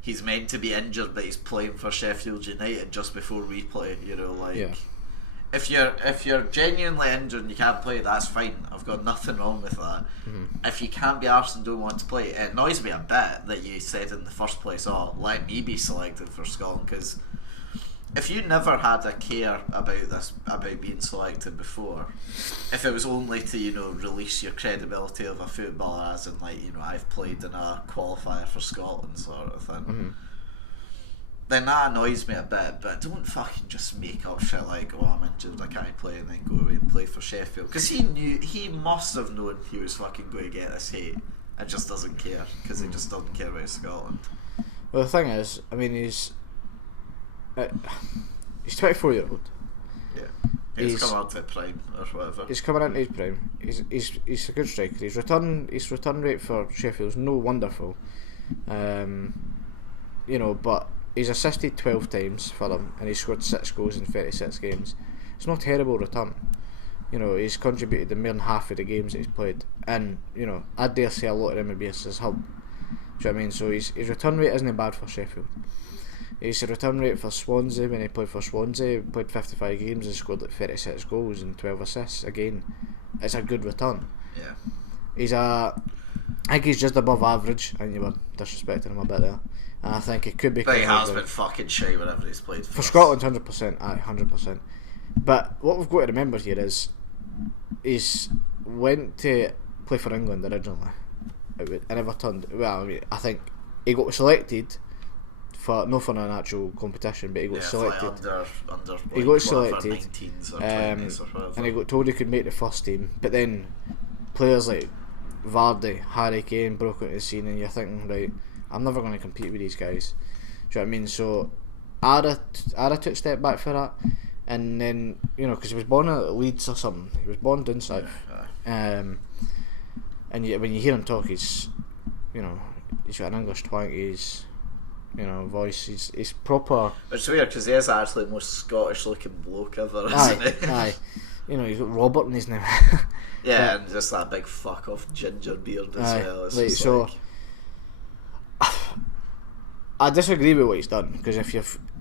he's meant to be injured but he's playing for Sheffield United just before we play, you know, like... Yeah. If you're genuinely injured and you can't play, that's fine. I've got nothing wrong with that. Mm-hmm. If you can't be arsed and don't want to play, it annoys me a bit that you said in the first place, oh, let me be selected for Scotland, because if you never had a care about being selected before, if it was only to, you know, release your credibility of a footballer, as in, like, you know, I've played in a qualifier for Scotland sort of thing, mm-hmm. then that annoys me a bit. But don't fucking just make up shit like, oh, I'm injured, I can't play, and then go away and play for Sheffield, because he must have known he was fucking going to get this hate and just doesn't care, because he just doesn't care about Scotland. Well, the thing is, I mean, he's 24-year-old. Yeah, he's come out to prime or whatever. He's coming into his prime. He's a good striker. His return rate for Sheffield's no wonderful. You know, but he's assisted 12 times for them, and he's scored 6 goals in 36 games. It's not a terrible return. You know, he's contributed to more than half of the games that he's played, and you know, I dare say a lot of them would be his help. Do you know what I mean? So his return rate isn't bad for Sheffield. His return rate for Swansea, when he played for Swansea, he played 55 games and scored like 36 goals and 12 assists. Again, it's a good return. Yeah. I think he's just above average, and you were disrespecting him a bit there. And I think he could be. But he has been fucking shy whenever he's played for Scotland, 100%. 100%. But what we've got to remember here is he's went to play for England originally, and never turned. Well, I mean, I think he got selected for not for an actual competition, but he got selected. Under he got selected, 19s or 20s or whatever. and he got told he could make the first team. But then players like Vardy, Harry Kane broke into the scene, and you're thinking, right, I'm never going to compete with these guys. Do you know what I mean? So Ara took a step back for that. And then, you know, because he was born at Leeds or something. He was born down south. And when you hear him talk, he's, you know, he's got an English twang. He's, you know, voice. He's proper. It's weird because he is actually the most Scottish looking bloke ever, isn't he? Aye. You know, he's got Robert in his name. Yeah, and just that big fuck off ginger beard as well. It's like, just so, I disagree with what he's done, because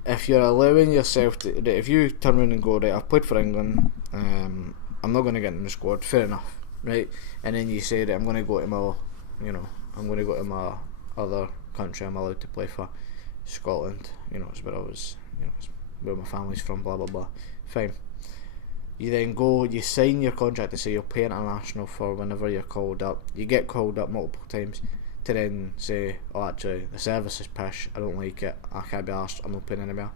if you're allowing yourself to, if you turn around and go, right, I've played for England, I'm not going to get in the squad, fair enough, right? And then you say that I'm going to go to my other country, I'm allowed to play for Scotland, you know, it's where I was, you know, it's where my family's from, blah blah blah, fine. You then go, you sign your contract to say you'll play international for whenever you're called up. You get called up multiple times to then say, oh, actually, the service is pish, I don't like it, I can't be arsed, I'm not playing anymore,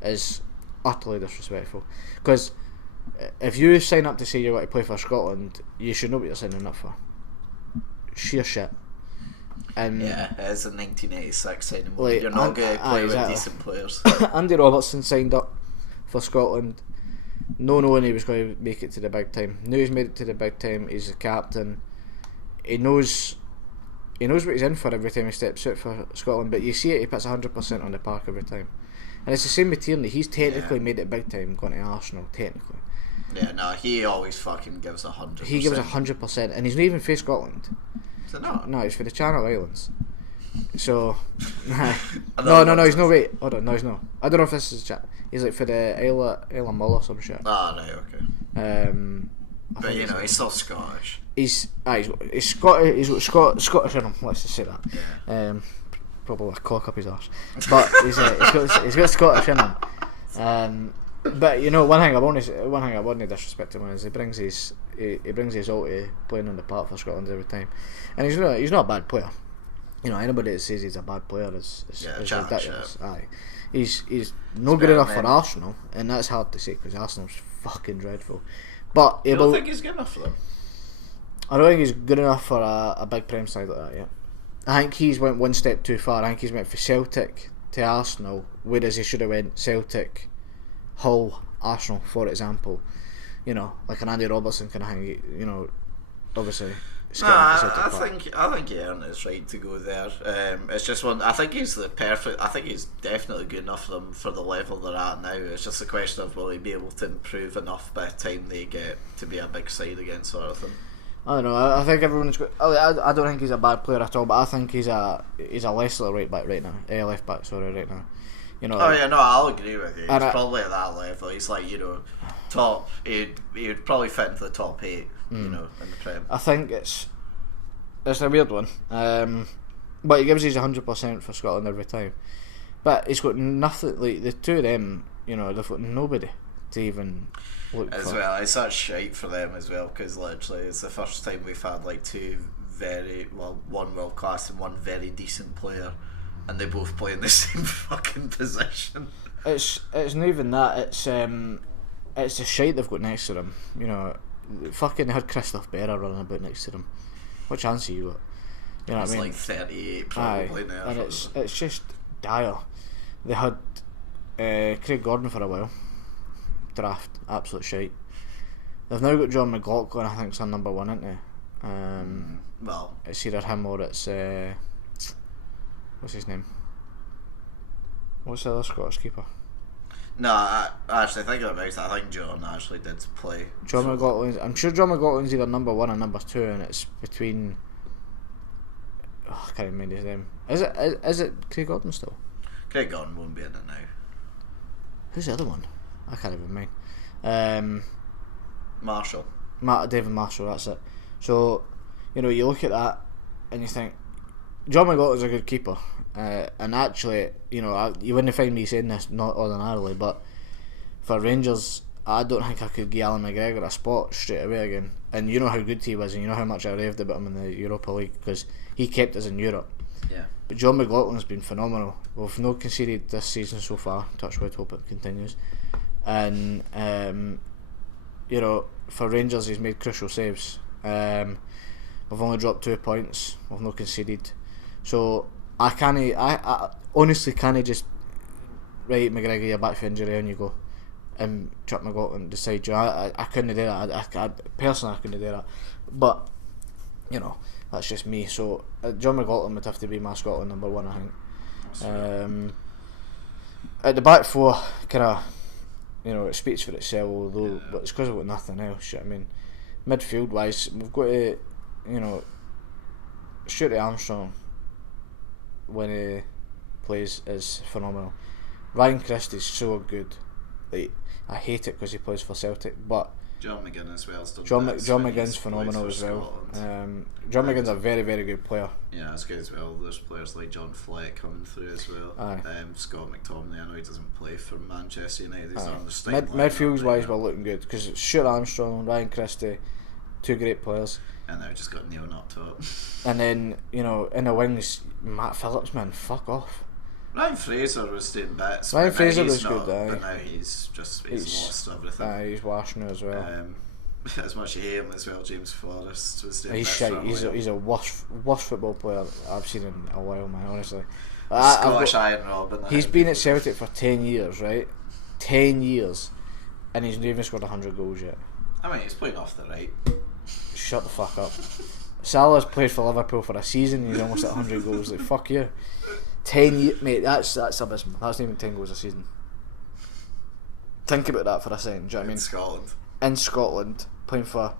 is utterly disrespectful. Because if you sign up to say you want to play for Scotland, you should know what you're signing up for. Sheer shit. And yeah, it is a 1986 signing. Like, you're not going to play exactly. with decent players. Andy Robertson signed up for Scotland, no knowing he was going to make it to the big time. Knew he's made it to the big time, he's the captain, he knows what he's in for every time he steps out for Scotland, but you see it, he puts 100% on the park every time. And it's the same with Tierney, he's technically made it big time going to Arsenal, technically. Yeah, no, he always fucking gives 100%. He gives 100%, and he's not even for Scotland. Is it not? No, he's for the Channel Islands. So, no, he's no, wait, hold on, no, he's not. I don't know if this is he's like for the Isle Mull or some shit. Ah, right, okay. But you know, he's still Scottish. He's Scottish. He's got Scottish in him. Let's just say that. Yeah. Probably a cock up his arse, but he's got Scottish in him. But you know, one thing I wouldn't disrespect him is he brings his all to playing on the park for Scotland every time, and he's not a bad player. You know, anybody that says he's a bad player is ridiculous. Aye, he's not good enough for Arsenal, and that's hard to say because Arsenal's fucking dreadful. But I don't think he's good enough for them. I don't think he's good enough for a big Prem side like that yet. I think he's went one step too far. I think he's went from Celtic to Arsenal, whereas he should have went Celtic, Hull, Arsenal, for example. You know, like an Andy Robertson kind of thing. You know, obviously. No, I think he earned his right to go there. It's just one. I think he's definitely good enough for them for the level they're at now. It's just a question of will he be able to improve enough by the time they get to be a big side again, sort of thing. I don't know. I think everyone's good. I don't think he's a bad player at all, but I think he's a Leicester right back right now. Left back, sorry, right now. You know. Oh yeah, no, I'll agree with you. He's probably at that level. He's like, you know, top. He'd probably fit into the top 8. You know, in the Prem. I think it's a weird one. But he gives his 100% for Scotland every time. But he's got nothing. Like the two of them, you know, they've got nobody to even look as for. Well, it's such shite for them as well because literally it's the first time we've had like one world class and one very decent player, and they both play in the same fucking position. It's not even that. It's the shite they've got next to them. You know, fucking had Christoph Berra running about next to them. What chance are you got? You know what I mean? It's like 38 probably now. And it's just dire. They had Craig Gordon for a while. Draft, absolute shite. They've now got John McLaughlin, I think, is on number 1, isn't they? Well, it's either him or it's what's his name? What's the other Scottish keeper? No, actually, thinking about it, I think John actually did play. John McLaughlin's. I'm sure John McLaughlin's either number 1 or number 2, and it's between. Oh, I can't remember his name. Is it Craig Gordon still? Craig Gordon won't be in it now. Who's the other one? I can't even mind. Marshall. David Marshall, that's it. So, you look at that and you think John McLaughlin's a good keeper, and actually, you wouldn't find me saying this not ordinarily, but for Rangers, I don't think I could give Allan McGregor a spot straight away again. And you know how good he was, and you know how much I raved about him in the Europa League because he kept us in Europe. Yeah. But John McLaughlin's been phenomenal. We've not conceded this season so far. Touch wood, hope it continues. And for Rangers, he's made crucial saves. We've only dropped 2 points. We've not conceded. So I honestly can't just right, McGregor, you're back for injury, and you go and chuck McLaughlin beside you. I couldn't do that. I personally couldn't do that. But that's just me. So John McLaughlin would have to be my Scotland number 1, I think. At the back four, kind of, it speaks for itself. Although, but it's because I've got nothing else. I mean, midfield wise, we've got to, Stuart Armstrong when he plays is phenomenal. Ryan Christie's so good. Like, I hate it because he plays for Celtic, but John McGinn as well. John McGinn's phenomenal as well. John McGinn's a very, very good player. Yeah, that's good as well. There's players like John Fleck coming through as well. Scott McTominay, I know he doesn't play for Manchester United. He's on the style midfields wise, we're looking good because Stuart Armstrong, Ryan Christie, 2 great players. And now just got Neil up top. And then, in the wings, Matt Phillips, man, fuck off. Ryan Fraser was doing bits. Ryan Fraser was good, aye. But now he's lost everything. He's washed now as well. As much as you hate him as well, James Forrest was doing he's bits. Shite. He's a worst football player I've seen in a while, man, honestly. Scottish Iron Robin. He's been at Celtic for 10 years, right? 10 years. And he's not even scored 100 goals yet. I mean, he's playing off the right. Shut the fuck up. Salah's played for Liverpool for a season and he's almost at 100 goals. Like, fuck you. 10 years, mate, that's abysmal. That's not even 10 goals a season. Think about that for a second, do you know what I mean? Scotland. In Scotland, playing for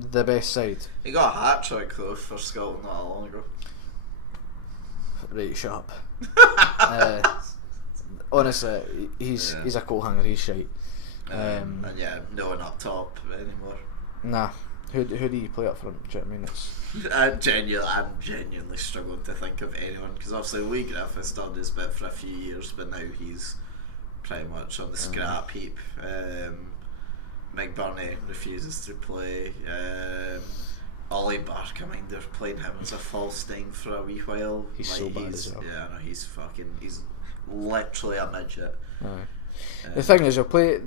the best side. He got a hat-trick though for Scotland not long ago. Right, shut up. Honestly, he's a coat hanger, he's shite. And yeah, no one up top anymore. Nah. Who do you play up front? Do you know what I mean? It's I'm genuinely struggling to think of anyone because obviously Lee Griffiths done his bit for a few years, but now he's pretty much on the scrap heap. McBurney refuses to play. Ollie Burke, I mean, they're playing him as a false nine for a wee while. He's so bad as well. Yeah, no, he's literally a midget. The thing is, they'll play.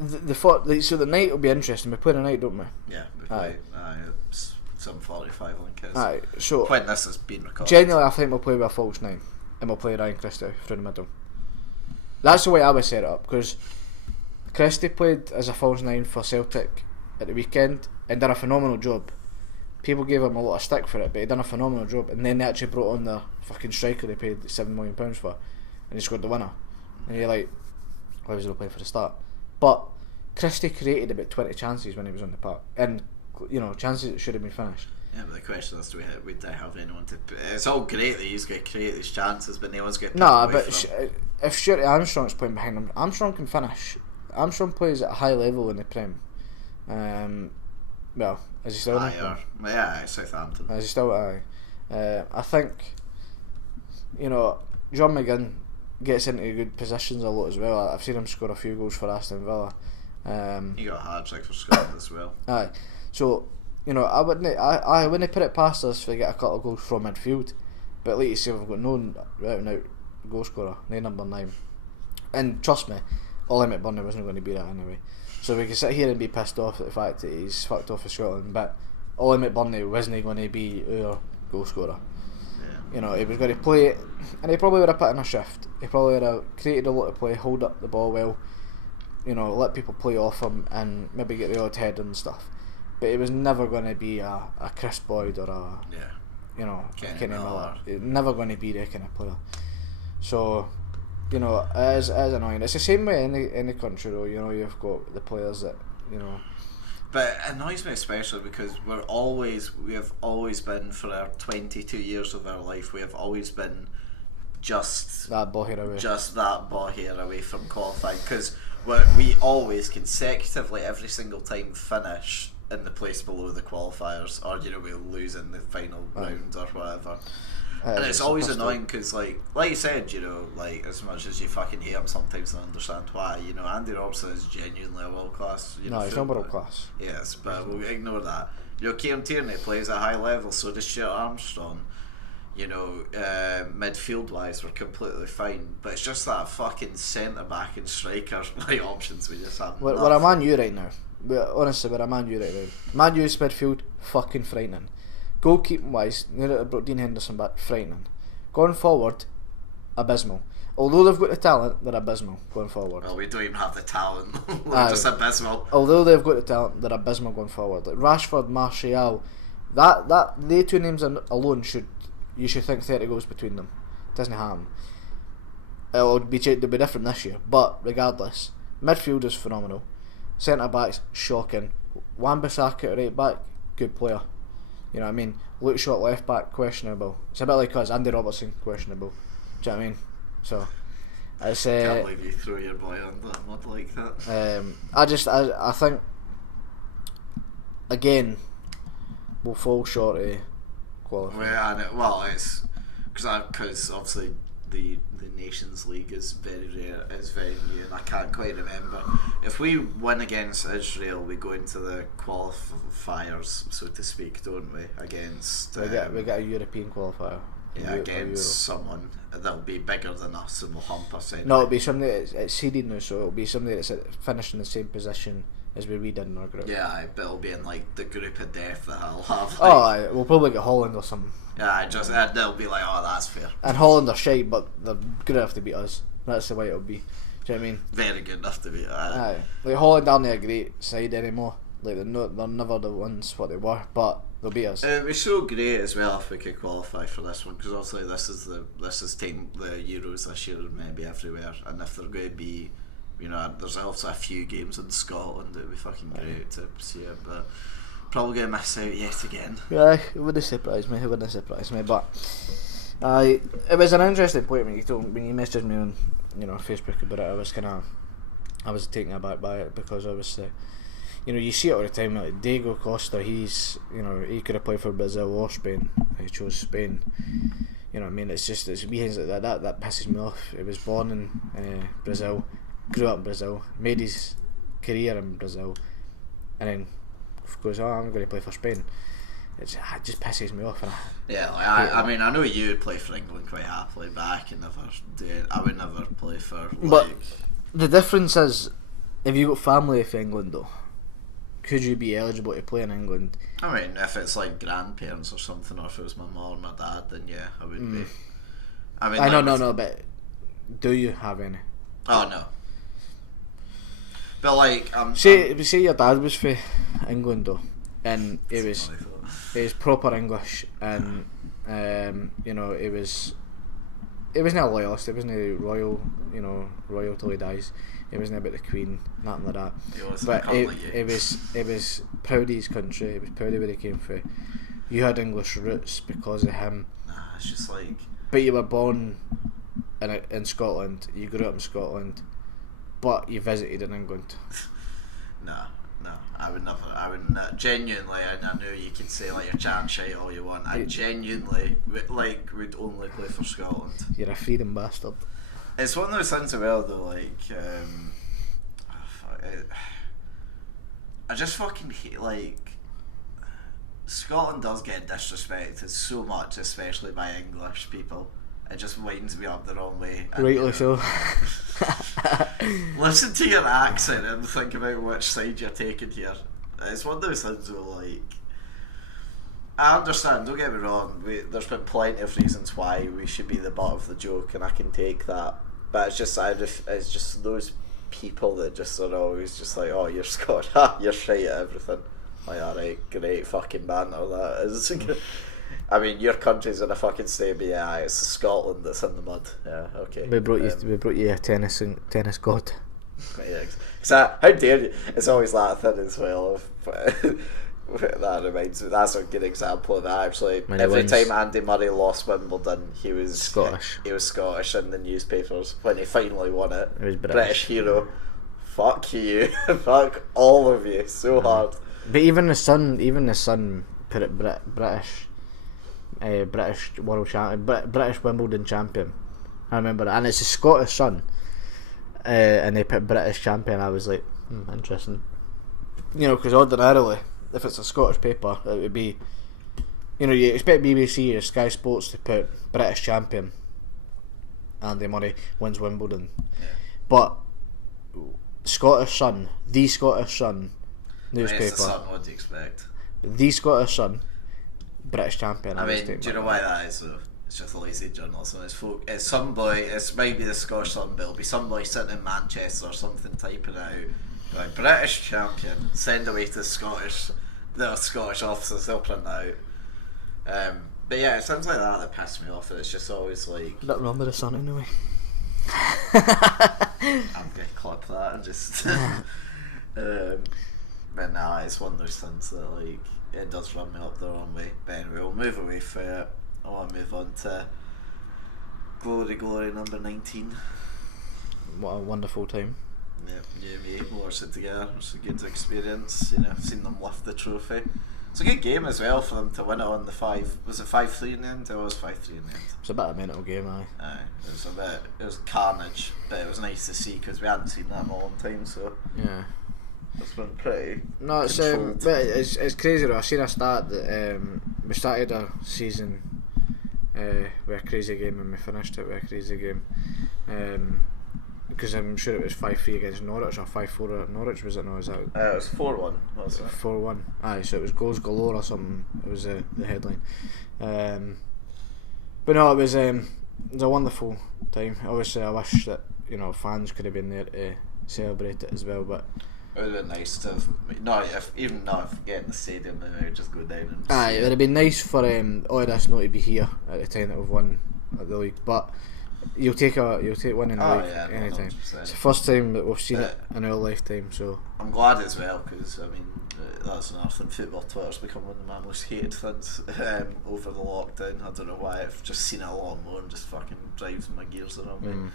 So the night will be interesting. We play tonight, don't we? Yeah, we play. It's 7:45, I think it is. Aye, so when this has been recorded. Generally, I think we'll play with a false 9 and we'll play Ryan Christie through the middle. That's the way I would set it up because Christie played as a false 9 for Celtic at the weekend and done a phenomenal job. People gave him a lot of stick for it, but he done a phenomenal job. And then they actually brought on the fucking striker they paid £7 million for, and he scored the winner. And you're like, why was he not playing for the start? But Christie created about 20 chances when he was on the park, and chances that should have been finished. Yeah, but the question is, do we have anyone to? It's all great that he's going to create these chances, but no one's going to. No, but if Stuart Armstrong's playing behind him, Armstrong can finish. Armstrong plays at a high level in the Prem. Well, is he still? Yeah, Southampton. Is he still? I think, John McGinn gets into good positions a lot as well. I've seen him score a few goals for Aston Villa. He got a hat-trick for Scotland as well. Aye, so I wouldn't put it past us to get a couple of goals from midfield, but like you say, we've got no out and out goal scorer, no number 9, and trust me, Ollie McBurney wasn't going to be that anyway. So we can sit here and be pissed off at the fact that he's fucked off for Scotland, but Ollie McBurney wasn't going to be our goal scorer. Yeah. He was going to play it, and he probably would have put in a shift. He probably would have created a lot of play, hold up the ball well. Let people play off him and maybe get the odd head and stuff. But it was never going to be a Chris Boyd or a Kenny Miller. It was never going to be that kind of player. So, you know, it is annoying. It's the same way in any country though. You know, you've got the players that, you know. But it annoys me especially because we have always been, for our 22 years of our life, we have always been just That ball here away. just that ball here away from qualifying, because we always consecutively every single time finish in the place below the qualifiers, or you know, we'll lose in the final round or whatever. And it's always annoying because, like you said, you know, like as much as you fucking hate him, sometimes I understand why. You know, Andy Robertson is genuinely a world class. No, he's not world class. Yes, but we'll ignore that. You know, Kieran Tierney plays at a high level, so does Stuart Armstrong. You know, midfield wise, we're completely fine, but it's just that fucking centre back and striker like options we just have. We're a Man U right now. Honestly, we're a Man U right now. Man U's midfield, fucking frightening. Goalkeeping wise, near it brought Dean Henderson back, frightening. Going forward, abysmal. Although they've got the talent, they're abysmal going forward. Well, we don't even have the talent. We're just abysmal. Although they've got the talent, they're abysmal going forward. Like Rashford, Martial, that they two names alone you should think 30 goals between them. Doesn't happen. It'll be different this year, but regardless, midfield is phenomenal. Centre backs shocking. Wan-Bissaka at right back, good player. You know what I mean? Luke Shaw left back, questionable. It's a bit like us, Andy Robertson, questionable. Do you know what I mean? So it's Can't believe you throw your boy under the mud like that. I think again we'll fall short of qualifying. Well, it's because obviously the Nations League is very rare, it's very new, and I can't quite remember. If we win against Israel, we go into the qualifiers, so to speak, don't we? Against We get a European qualifier. yeah, against someone that'll be bigger than us and will hump us anyway. No, it'll be somebody it's seeded now, so it'll be somebody that's finished in the same position as we did in our group. Yeah, but it'll be in like the group of death that I'll have. Like, we'll probably get Holland or something. Yeah, they'll be like, oh, that's fair. And Holland are shite, but they're good enough to beat us. That's the way it'll be. Do you know what I mean? Very good enough to beat us. Aye. Like Holland aren't a great side anymore. Like they're never the ones what they were, but they'll beat us. It was so great as well if we could qualify for this one, because obviously this is the Euros this year, maybe everywhere, and if they're going to be, you know, there's also a few games in Scotland, it would be fucking great to see it, but probably going to miss out yet again. Yeah, it wouldn't surprise me. But it was an interesting point when you messaged me on, you know, Facebook about it. I was taken aback by it because obviously, you know, you see it all the time. Like Diego Costa, he could have played for Brazil or Spain. He chose Spain. You know what I mean? It's wee things like that pisses me off. He was born in Brazil, grew up in Brazil, made his career in Brazil, and then goes, oh, I'm going to play for Spain. It just pisses me off. Yeah, like, I mean, I know you would play for England quite happily, but I could never do it. I would never play for. But the difference is, if you got family for England though, could you be eligible to play in England? I mean, if it's like grandparents or something, or if it was my mum or my dad, then yeah, I would be. I mean, no, but do you have any? Oh no. But like, say your dad was for England though, and he was proper English, and you know, he wasn't a loyalist, he wasn't a royal, you know, royal till he dies. He wasn't about the Queen, nothing like that. But he was proud of his country. He was proud of where he came from. You had English roots because of him. Nah, it's just like. But you were born in Scotland. You grew up in Scotland, but you visited in England. No, I would never, genuinely, I know you can say like you're chatting shit all you want, I genuinely, would only play for Scotland. You're a freedom bastard. It's one of those things as well though, like, I just fucking hate, like, Scotland does get disrespected so much, especially by English people. It just winds me up the wrong way. Rightly so. Listen to your accent and think about which side you're taking here. It's one of those things where, like, I understand, don't get me wrong, there's been plenty of reasons why we should be the butt of the joke, and I can take that, but it's just those people that just are always just like, oh, you're Scottish, you're shite at everything. Like, alright, great fucking banter that is. I mean, your country's in a fucking state, but yeah, it's Scotland that's in the mud. Yeah, okay. We brought you a tennis god. Yeah, so how dare you? It's always that thing as well. That reminds me. That's a good example of it. Actually, every time Andy Murray lost Wimbledon, he was Scottish. He was Scottish in the newspapers when he finally won it. He was British hero. Fuck you. Fuck all of you. So hard. But even the Sun put it British world champion, British Wimbledon champion. I remember that, and it's a Scottish Sun. And they put British champion. I was like, interesting. You know, because ordinarily, if it's a Scottish paper, it would be, you know, you expect BBC or Sky Sports to put British champion. Andy Murray wins Wimbledon, but Scottish Sun, the Scottish Sun newspaper. It's the Sun. What do you expect? The Scottish Sun, British champion. I mean, do you know why that is though? It's just lazy journalism. It's some boy. It's maybe the Scottish Sun, but it'll be some boy sitting in Manchester or something typing out like British champion. Send away to the Scottish officers. They'll print that out. But yeah, it sounds like that piss me off. And it's just always like. Not wrong with the Sun anyway. I'm gonna clip that and just. But nah, it's one of those things that like it does run me up the wrong way. But anyway, we'll move away from it. I want to move on to Glory number 19. What a wonderful time. Yeah, you and me watched it together. It's a good experience. You know, I've seen them lift the trophy. It's a good game as well for them to win it on the 5. Was it 5-3 in the end? It was 5-3 in the end. It's a bit of a mental game, aye. It was carnage, but it was nice to see because we hadn't seen that in a long time. So yeah. It's been pretty. No, but it's crazy though. I seen a stat that we started our season with a crazy game and we finished it with a crazy game. Because I'm sure it was 5-3 against Norwich or 5-4 at Norwich, was it? No, is that? It was 4-1, was it? 4-1. Aye, so it was goals galore or something. It was the headline. But no, it was a wonderful time. Obviously, I wish that fans could have been there to celebrate it as well, but. It would have been nice to have, even not if getting the stadium, then we would just go down and aye, it would have been nice for all of us not to be here at the time that we've won at the league, but you'll take one in the league anytime. 100%. It's the first time that we've seen it in our lifetime, so I'm glad as well because I mean that's another thing. Football Twitter's become one of my most hated things over the lockdown. I don't know why. I've just seen it a lot more and just fucking drives my gears around me.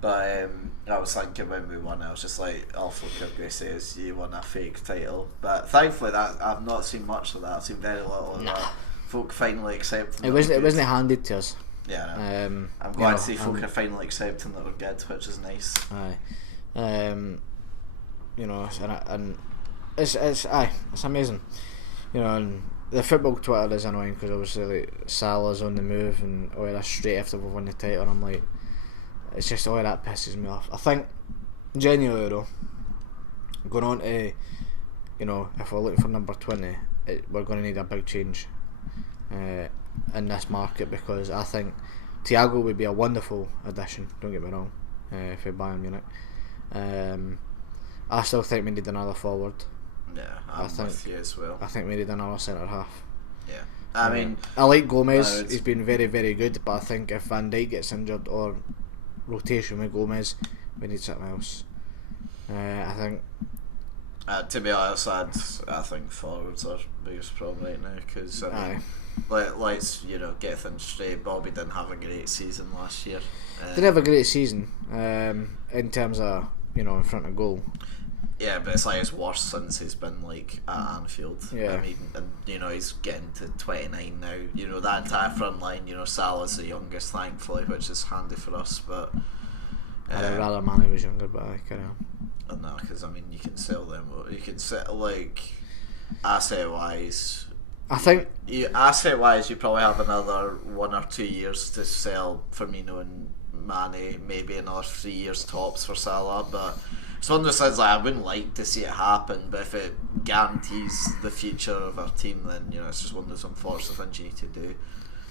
But I was thinking when we won, I was just like, all folk are going to say is you won a fake title. But thankfully, that I've not seen much of that. I've seen very little of that. Folk finally accepting. It wasn't handed to us. Yeah, no. I'm glad to see folk are finally accepting that we're good, which is nice. Aye, and it's amazing. And the football Twitter is annoying because obviously like Salah's on the move and all that straight after we've won the title. And I'm like. It's just all that pisses me off. I think genuinely though, going on to if we're looking for number 20, we're going to need a big change in this market because I think Thiago would be a wonderful addition. Don't get me wrong, for Bayern Munich. I still think we need another forward. Yeah, I'm with you as well. I think we need another centre half. Yeah, I mean, I like Gomez. He's been very, very good, but I think if Van Dijk gets injured or rotation with Gomez, we need something else. I think. To be honest, I think forwards are biggest problem right now because let's get things straight. Bobby didn't have a great season last year. Didn't have a great season in terms of in front of goal. Yeah, but it's like his worst since he's been like at Anfield. Yeah. I mean, and he's getting to 29 now. That entire front line. Salah's the youngest, thankfully, which is handy for us. But I'd rather Mane was younger, but I carry on. No, because I mean, you can sell them. You can sell like asset wise. I think asset wise, you probably have another 1 or 2 years to sell Firmino and Mane. Maybe another 3 years tops for Salah, but. It's one of those things like I wouldn't like to see it happen, but if it guarantees the future of our team, then it's just one of those unfortunate things you need to do.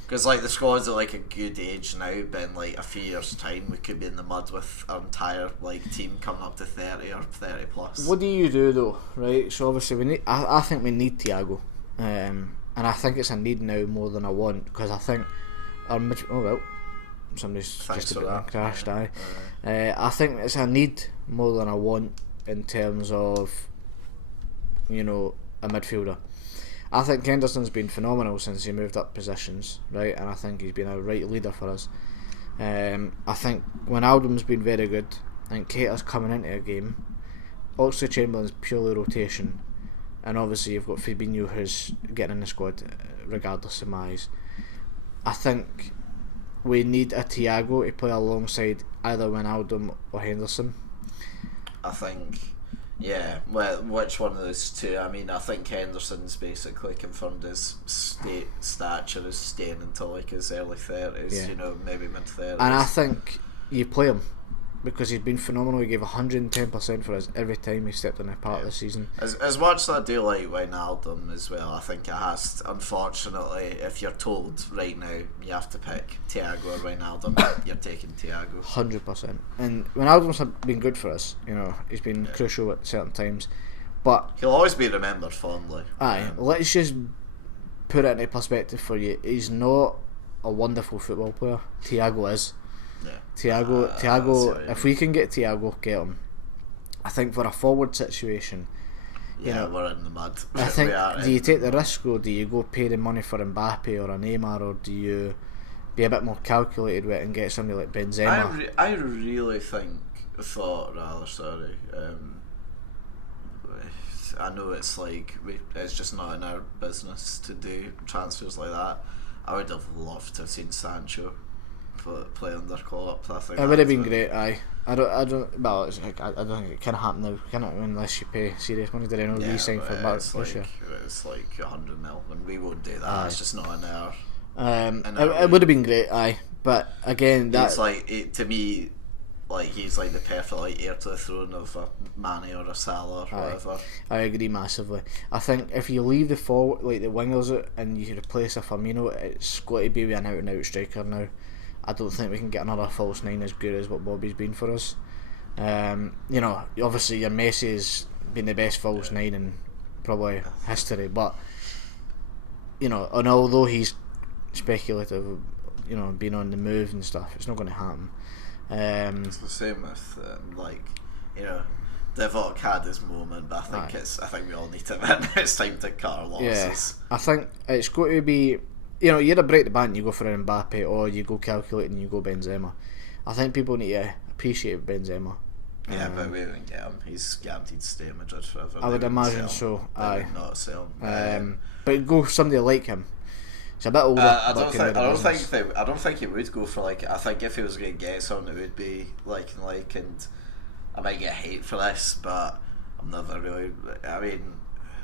Because like the squad's at like a good age now, but in like a few years' time, we could be in the mud with our entire like team coming up to 30 or 30 plus. What do you do though, right? So obviously we need. I think we need Thiago, and and I think it's a need now more than a want, because I think our somebody's Thanks just for about that. crashed. Yeah. I think it's a need more than a want in terms of, you know, a midfielder. I think Henderson's been phenomenal since he moved up positions, right? And I think he's been a right leader for us. I think Wijnaldum's been very good. I think Keita's coming into a game. Oxlade-Chamberlain's purely rotation, and obviously you've got Fabinho who's getting in the squad regardless of my eyes. I think we need a Thiago to play alongside either Wijnaldum or Henderson. I think, yeah, well, which one of those two? I mean, I think Henderson's basically confirmed his stature as staying until like his early 30s, Yeah. you know, maybe mid 30s. And I think you play him because he's been phenomenal. He gave 110% for us every time he stepped in a part of the season. As much as I do like Wijnaldum as well, I think it has to, unfortunately, if you're told right now you have to pick Thiago or Wijnaldum, you're taking Thiago. 100%. And Wijnaldum's been good for us, you know, he's been crucial at certain times. But He'll always be remembered fondly. let's just put it into perspective for you. He's not a wonderful football player. Thiago is. Yeah. Thiago. If we can get Thiago, get him. I think for a forward situation, Yeah, you know, we're in the mud. I think, We are do you in take the risk, or do you go pay the money for Mbappe or a Neymar, or do you be a bit more calculated with it and get somebody like Benzema? I really thought, I know it's like it's just not in our business to do transfers like that. I would have loved to have seen Sancho play under Klopp. I think It would have that's been great. I don't. Well, it's like, I don't think it can happen now, can it? Unless you pay serious money. Did I know you signed for but back it's this year? it's like 100 mil, and we won't do that. Aye. It's just not in our. It would have been great. But again, It's that like to me, like he's like the perfect like heir to the throne of a Mane or a Salah or whatever. I agree massively. I think if you leave the forward, like the wingers out, and you replace a Firmino, it's got to be with an out and out striker now. I don't think we can get another false nine as good as what Bobby's been for us. You know, obviously your Messi has been the best false nine in probably history, but you know, and although he's speculative, you know, being on the move and stuff, it's not going to happen. It's the same with like, you know, Divock had his moment, but I think we all need to admit it's time to cut our losses. Yeah, I think it's going to be, you know, you either break the bank and you go for an Mbappe, or you go calculate and you go Benzema. I think people need to appreciate Benzema. Yeah, but we won't get him. He's guaranteed to stay in Madrid forever. I would imagine so. They would not sell him. But go somebody like him. He's a bit older. I don't think he would go for like. I think if he was going to get someone, it would be like, and I might get hate for this, but I'm never really. I mean,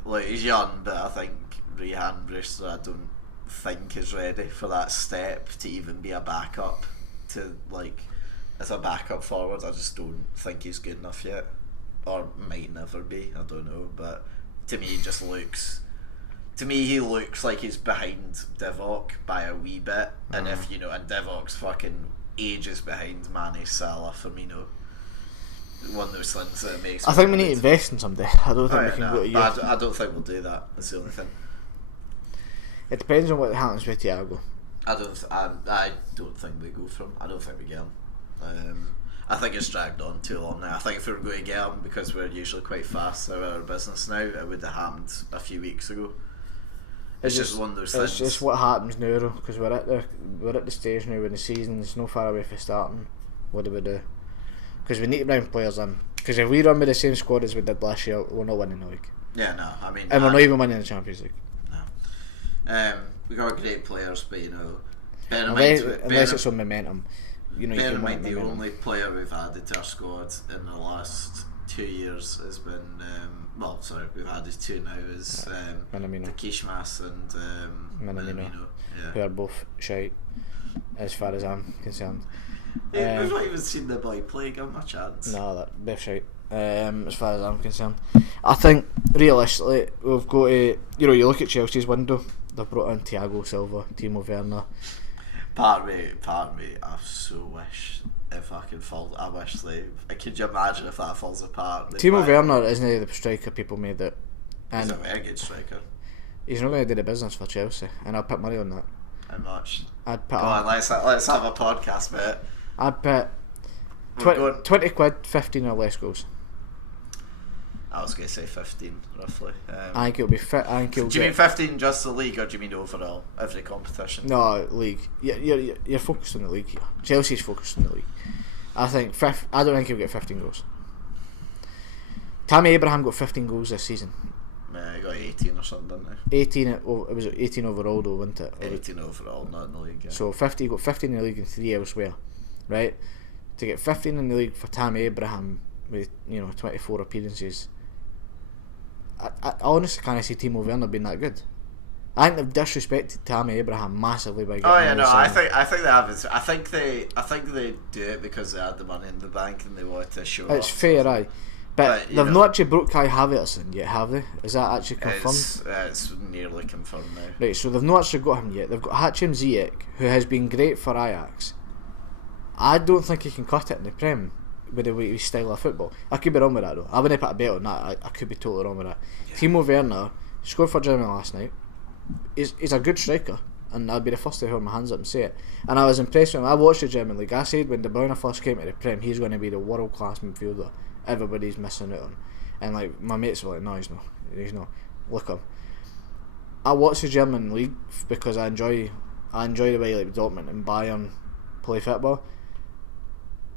like he's young, but I think Rehan Brewster, I don't think is ready for that step to even be a backup to like as a backup forward. I just don't think he's good enough yet, or might never be. I don't know, but to me, he looks like he's behind Divock by a wee bit, and if you know, and Divock's fucking ages behind Mane, Salah, Firmino. One of those things that makes. I think we need to invest in somebody. I don't think we can go to you. I don't think we'll do that. That's the only thing. It depends on what happens with Thiago. I don't think we go for him. I don't think we get him. I think it's dragged on too long now. I think if we were going to get him, because we're usually quite fast at our business now, it would have happened a few weeks ago. It's just one of those things. It's just what happens now, though, because we're at the stage now when the season's no far away from starting. What do we do? Because we need to bring players in. Because if we run with the same squad as we did last year, we're not winning the league. Yeah, no, I mean, and we're not even winning the Champions League. No, we got great players, but you know, unless it's on momentum. You know, bear in mind the only player we've added to our squad in the last 2 years has been we've added two now is Thayjamieallan and Minamino, who are both shite as far as I'm concerned. We've not even seen the boy play. Give him a chance. No, they're shite. As far as I'm concerned, I think realistically we've got to, you know, you look at Chelsea's window. They've brought in Thiago Silva, Timo Werner. Part of me, I so wish if I could fall. I wish could you imagine if that falls apart? Timo Werner isn't the striker people made it. He's a very good striker. He's not going to do the business for Chelsea, and I'll put money on that. How much? I'd put. Go on, let's have a podcast, mate. I'd put We're going- 20 quid, 15 or less goals. I was going to say 15, roughly. I think it'll be fit. I think he'll Do you mean get. 15 just the league, or do you mean overall, every competition? No, league. You're focused on the league here. Chelsea's focused on the league. I don't think he'll get 15 goals. Tammy Abraham got 15 goals this season. He got 18 or something, didn't 18. It was 18 overall, though, wasn't it? he? 18 overall, not in the league. Yeah. So 50. He got 15 in the league and 3 elsewhere, right? To get 15 in the league for Tammy Abraham with 24 appearances. I honestly can't see Timo Werner being that good. I think they've disrespected Tammy Abraham massively by getting Oh yeah, him no, this I season. think they have. I think they do it because they had the money in the bank and they wanted to show It's off. fair, aye. But you they've know. not actually broke Kai Havertz yet, have they? Is that actually confirmed? It's nearly confirmed now. Right, so they've not actually got him yet. They've got Hachem Ziyech, who has been great for Ajax. I don't think he can cut it in the Prem with the way his style of football. I could be wrong with that though. I wouldn't put a bet on that. I could be totally wrong with that. Yeah. Timo Werner scored for Germany last night. He's a good striker, and I'd be the first to hold my hands up and say it. And I was impressed with him. I watched the German league. I said when De Bruyne first came to the Prem, he's going to be the world class midfielder everybody's missing out on. And like my mates were like, no, he's not. Look him. I watch the German league because I enjoy the way like Dortmund and Bayern play football.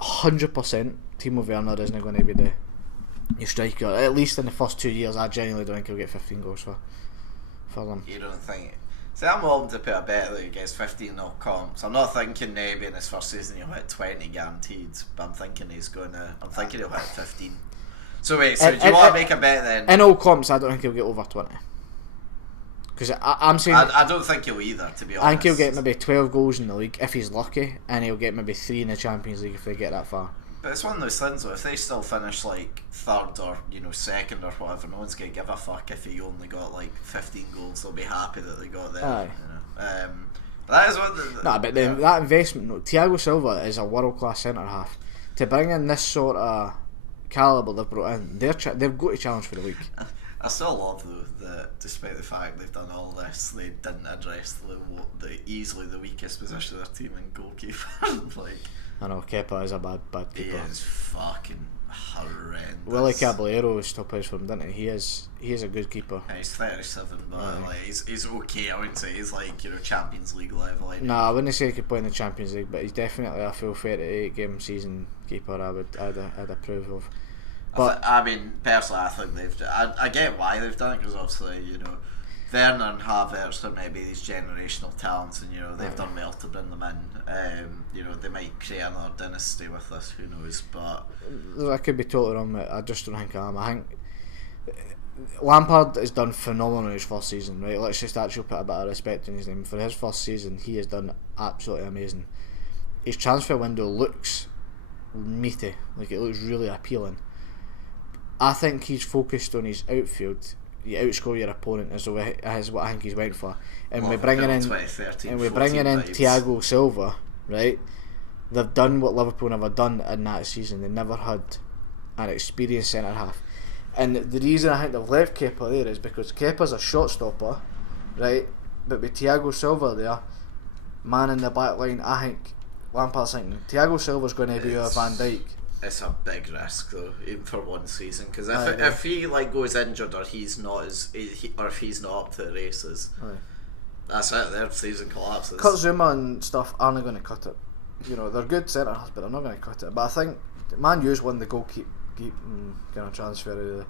100% Timo Werner isn't going to be the striker. At least in the first 2 years, I genuinely don't think he'll get 15 goals for them. You don't think? See, I'm willing to put a bet that he gets 15 no comps. I'm not thinking maybe in his first season he'll hit 20 guaranteed, but I'm thinking I'm thinking he'll hit 15. So wait, so do you want to make a bet then? In all comps, I don't think he'll get over 20. Because I'm saying I don't think he'll either, to be honest. I think he'll get maybe 12 goals in the league if he's lucky, and he'll get maybe 3 in the Champions League if they get that far. But it's one of those things though, if they still finish like third or second or whatever, no one's going to give a fuck if he only got like 15 goals. They'll be happy that they got there. Aye. But that is what that investment, no, Thiago Silva is a world class centre half. To bring in this sort of calibre they've brought in, they've got to challenge for the league. I still love though that despite the fact they've done all this, they didn't address the easily the weakest position of their team in goalkeeper. Like, I know Kepa is a bad he keeper. is fucking horrendous. Willie Caballero still plays for him, didn't he? He is a good keeper. Yeah, he's 37, but like he's okay. I wouldn't say he's like Champions League level. Nah, I wouldn't say he could play in the Champions League, but he's definitely a full 38 game season keeper. I'd approve of. But I mean, personally, I think I get why they've done it, because obviously Werner and Havertz are maybe these generational talents, and they've done well to bring them in. They might create another dynasty with this. Who knows? But I could be totally wrong. I just don't think I am. I think Lampard has done phenomenal in his first season. Right, let's just actually put a bit of respect in his name. For his first season, he has done absolutely amazing. His transfer window looks meaty, like it looks really appealing. I think he's focused on his outfield. You outscore your opponent is what I think he's went for. And we're bringing in Thiago Silva, right? They've done what Liverpool never done in that season. They never had an experienced centre half. And the reason I think they've left Kepa there is because Kepa's a shot stopper, right? But with Thiago Silva there, man in the back line, I think Lampard's thinking Thiago Silva's going to be our Van Dijk. It's a big risk though, even for one season, because if he goes injured or he's not if he's not up to the races, that's it. Their season collapses. Kurt Zuma and stuff aren't going to cut it. They're good centre halves, but they're not going to cut it. But I think Man U's won the goalkeep transfer out of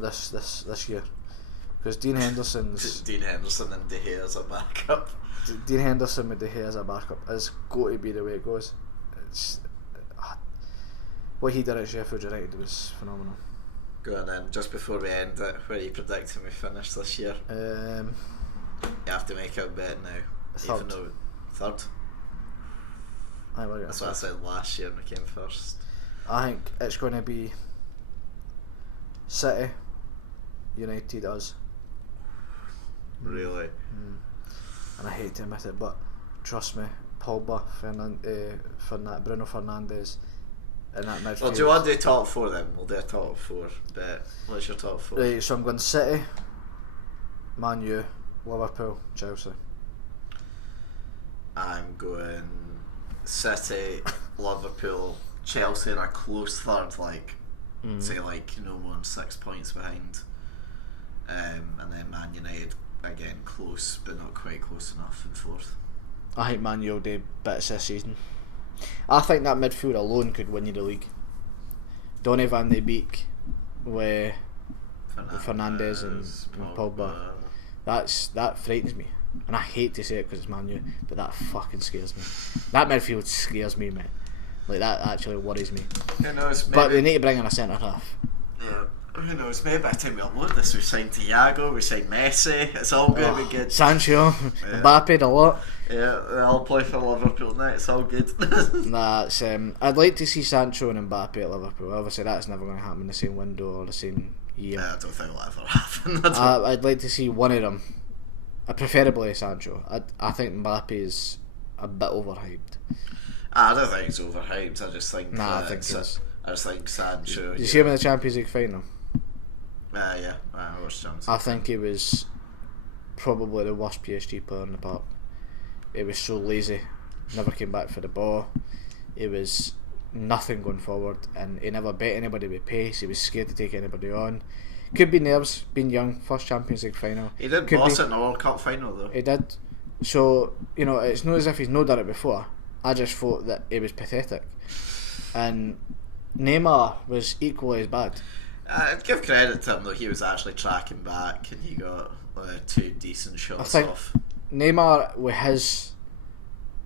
this year, because Dean Henderson and De Gea as a backup. Dean Henderson with De Gea as a backup is going to be the way it goes. What he did at Sheffield United was phenomenal. Go on then, just before we end it, where are you predicting we finish this year? You have to make a bet now. Third. Even though third? That's what I said last year when we came first. I think it's going to be City, United, us. Really? And I hate to admit it, but trust me, Pogba, Bruno Fernandes, and that midfield. Well, do you want to do top four then? We'll do a top four bet. What's your top four? Right, so I'm going City, Man U, Liverpool, Chelsea. I'm going City, Liverpool, Chelsea in a close third, like say like no more than 6 points behind, and then Man United again close but not quite close enough in fourth. I think Man U will do bits this season. I think that midfield alone could win you the league. Donny van de Beek with Fernandes and Pogba. That frightens me, and I hate to say it because it's Man U, but that fucking scares me. That midfield scares me, man. Like, that actually worries me. Who knows? Maybe, but they need to bring in a centre half. Yeah. Who knows? Maybe by the time we upload this, we signed Thiago, we signed Messi. It's all going to be good. Sancho, Mbappe, a lot. Yeah, they all play for Liverpool now. It's all good. That's I'd like to see Sancho and Mbappe at Liverpool. Obviously, that's never going to happen in the same window or the same year. I don't think it'll ever happen. I'd like to see one of them. Preferably Sancho. I think Mbappe is a bit overhyped. I don't think it's overhyped. I just think. I think it's. I just think Sancho. Did you see him in the Champions League final? Yeah, I watched him. I think he was probably the worst PSG player in the park. He was so lazy, never came back for the ball. It was nothing going forward, and he never bet anybody with pace. He was scared to take anybody on. Could be nerves, being young, first Champions League final. He did boss it in the World Cup final though. He did. So, it's not as if he's not done it before. I just thought that it was pathetic. And Neymar was equally as bad. I'd give credit to him though, he was actually tracking back and he got 2 decent shots off. Neymar, with his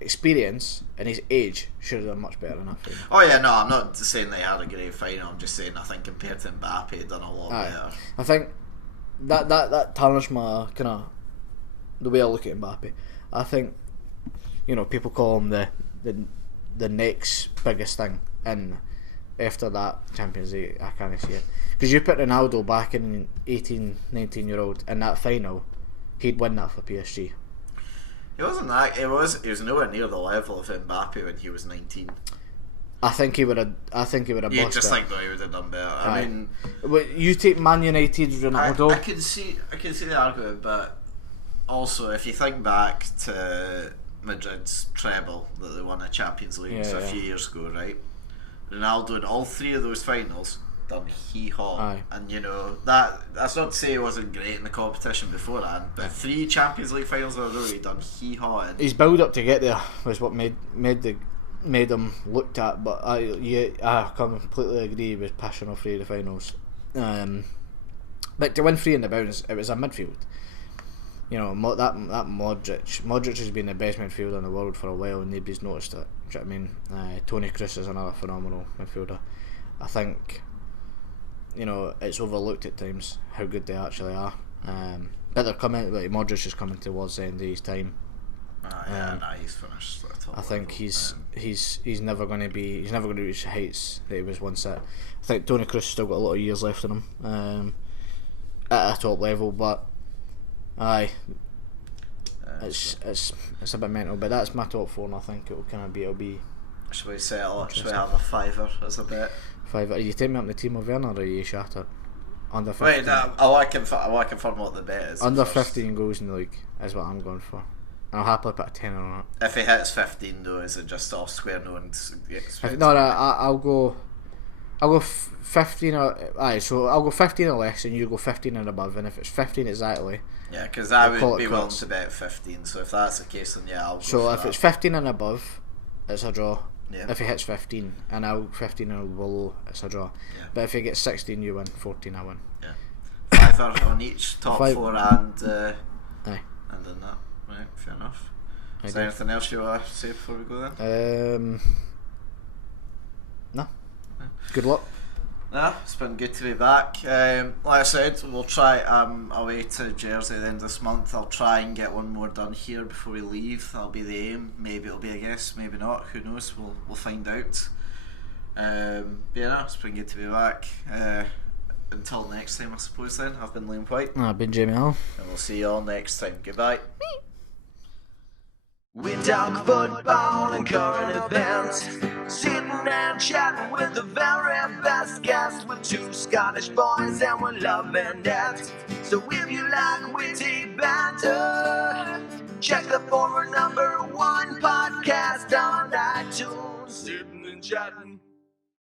experience and his age, should have done much better than that final. Oh yeah, no, I'm not saying they had a great final, I'm just saying I think compared to Mbappe, he'd done a lot better. I think that tarnished my kind of the way I look at Mbappe. I think, people call him the next biggest thing, and after that Champions League, I can't see it. Because you put Ronaldo back in 18, 19-year-old in that final, he'd win that for PSG. He wasn't that. He was nowhere near the level of Mbappe when he was 19. I think he would have. You just think though he would have done better. I mean, you take Man United Ronaldo. I can see the argument, but also if you think back to Madrid's treble that they won a Champions League a few years ago, right? Ronaldo in all 3 of those finals done hee-haw, and that's not to say he wasn't great in the competition beforehand, but 3 Champions League finals in a row he done hee-haw. His build up to get there was what made him looked at, but I completely agree. He was pushing all 3 of the finals, but to win 3 in the bounce, it was a midfield. That Modric has been the best midfielder in the world for a while and nobody's noticed it. Do you know what I mean? Toni Kroos is another phenomenal midfielder. I think it's overlooked at times how good they actually are. But they're coming. Like Modric is coming towards the end of his time. He's finished. I think he's never going to reach the heights that he was once at. I think Toni Kroos still got a lot of years left in him at a top level, but it's a bit mental. But that's my top 4, and I think it'll be. Should we settle it? Should we have a fiver as a bet? Fiver. Are you taking me up the team of Werner, or are you shattered? Under 15. Wait, I want to confirm what the bet is. Under 15 goals in the league is what I'm going for. And I'll happily put a 10 on it. If he hits 15 though, is it just off square? No one's I'll go 15 or so I'll go 15 or less, and you go 15 and above. And if it's 15 exactly, yeah, because I would be willing to bet 15. So if that's the case, then I'll go. So if it's 15 and above, it's a draw. Yeah. If he hits 15 and out 15 and below, it's a draw. Yeah. But if he gets 16, you win. 14, I win. Yeah. Fiver on each top 4 and then that. Right, fair enough. Is there anything else you want to say before we go then? No. Good luck. No, it's been good to be back. Like I said, we'll try. Away to Jersey at the end of this month. I'll try and get one more done here before we leave. That'll be the aim. Maybe it'll be a guess, maybe not. Who knows? We'll find out. It's been good to be back. Until next time, I suppose. Then I've been Liam Whyte. I've been Jamie Allan. And we'll see you all next time. Goodbye. We talk football and current events, sitting and chatting with the very best guests. We're 2 Scottish boys and we're loving that. So if you like witty chatting.